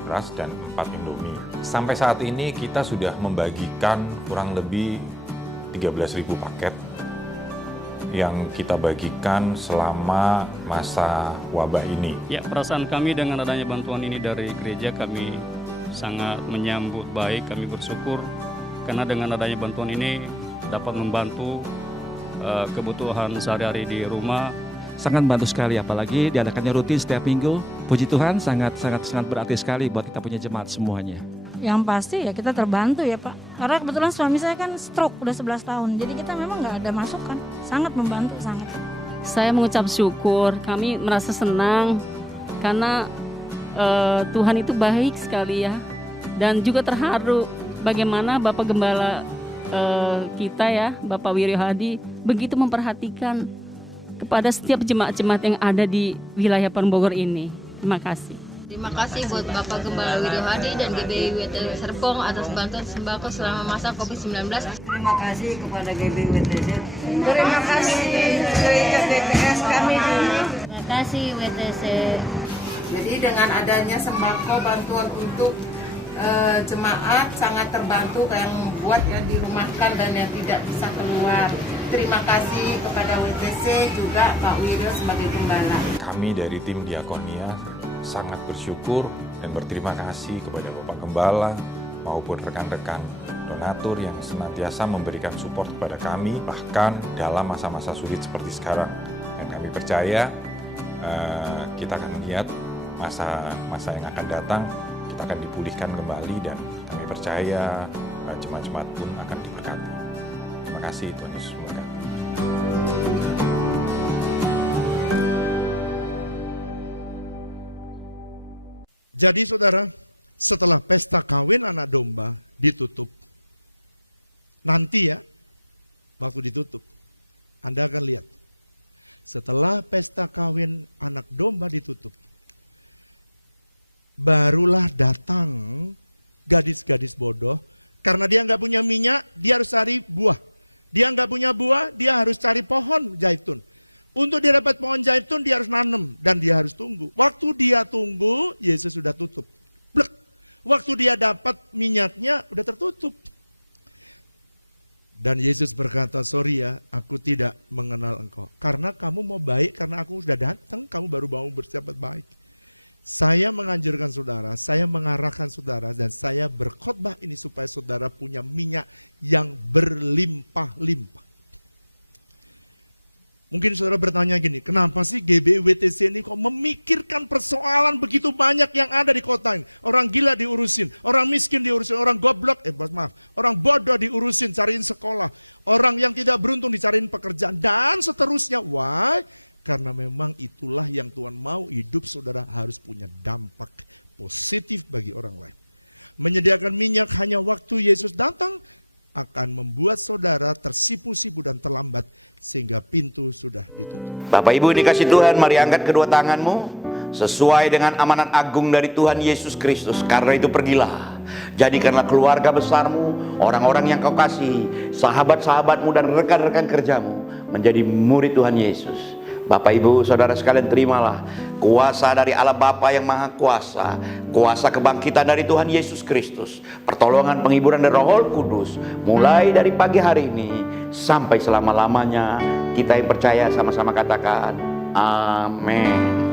beras dan 4 Indomie. Sampai saat ini kita sudah membagikan kurang lebih 13.000 paket yang kita bagikan selama masa wabah ini. Ya, perasaan kami dengan adanya bantuan ini dari gereja, kami sangat menyambut baik, kami bersyukur karena dengan adanya bantuan ini dapat membantu kebutuhan sehari-hari di rumah. Sangat membantu sekali, apalagi diadakannya rutin setiap minggu. Puji Tuhan, sangat berarti sekali buat kita punya jemaat semuanya. Yang pasti ya kita terbantu ya Pak. Karena kebetulan suami saya kan stroke udah 11 tahun. Jadi kita memang nggak ada masukan. Sangat membantu, sangat. Saya mengucap syukur, kami merasa senang karena Tuhan itu baik sekali ya. Dan juga terharu bagaimana Bapak Gembala kita ya, Bapak Wiryo Hadi begitu memperhatikan kepada setiap jemaat-jemaat yang ada di wilayah Bogor ini. Terima kasih. Terima kasih buat Bapak Gembala Wiryo Hadi dan GBI WTC Serpong atas bantuan sembako selama masa COVID-19. Terima kasih kepada GBI WTC. Terima kasih gereja BPS kami dulu. Terima kasih WTC. Jadi dengan adanya sembako bantuan untuk jemaat sangat terbantu yang membuat dirumahkan dan yang tidak bisa keluar. Terima kasih kepada WTC juga Pak Wiryo sebagai gembala. Kami dari tim Diakonia sangat bersyukur dan berterima kasih kepada Bapak Gembala maupun rekan-rekan donatur yang senantiasa memberikan support kepada kami bahkan dalam masa-masa sulit seperti sekarang. Dan kami percaya kita akan lihat masa yang akan datang, kita akan dipulihkan kembali dan kami percaya jemaat-jemaat pun akan diberkati. Terima kasih, Tuhan Yesus memberkati. Jadi saudara, setelah pesta kawin anak domba ditutup, nanti ya, waktu ditutup, Anda akan lihat. Setelah pesta kawin anak domba ditutup, barulah datang gadis-gadis bodoh, karena dia nggak punya minyak, dia harus cari buah. Dia nggak punya buah, dia harus cari pohon zaitun. Untuk dia dapat pohon zaitun, dia harus nanam dan dia harus tunggu. Waktu dia tunggu, Yesus sudah tutup. Blek. Waktu dia dapat minyaknya, udah tertutup. Dan Yesus berkata, sorry ya, aku tidak mengenal engkau. Karena kamu mau baik, karena aku sudah datang, kamu baru mau bersahabat baik. Saya menganjurkan saudara, saya mengarahkan saudara, dan saya berkhotbah ini supaya saudara punya minyak yang berlimpah-limpah. Mungkin saudara bertanya gini, kenapa sih GBI WTC ini kok memikirkan persoalan begitu banyak yang ada di kota ini? Orang gila diurusin, orang miskin diurusin, orang goblok, orang bodoh diurusin, cariin sekolah. Orang yang tidak beruntung dicariin pekerjaan, dan seterusnya. Why? Karena memang itulah yang Tuhan mau, hidup saudara harus punya dampak positif bagi orang lain. Menyediakan minyak hanya waktu Yesus datang akan membuat saudara tersipu-sipu dan terlambat sehingga pintu sudah ditutup. Bapak Ibu dikasih Tuhan, mari angkat kedua tanganmu sesuai dengan amanat agung dari Tuhan Yesus Kristus. Karena itu pergilah, jadikanlah keluarga besarmu, orang-orang yang kau kasih, sahabat-sahabatmu dan rekan-rekan kerjamu menjadi murid Tuhan Yesus. Bapak Ibu Saudara sekalian, terimalah kuasa dari Allah Bapa yang Maha Kuasa, kuasa kebangkitan dari Tuhan Yesus Kristus, pertolongan penghiburan dari Roh Kudus, mulai dari pagi hari ini sampai selama-lamanya. Kita yang percaya sama-sama katakan amin.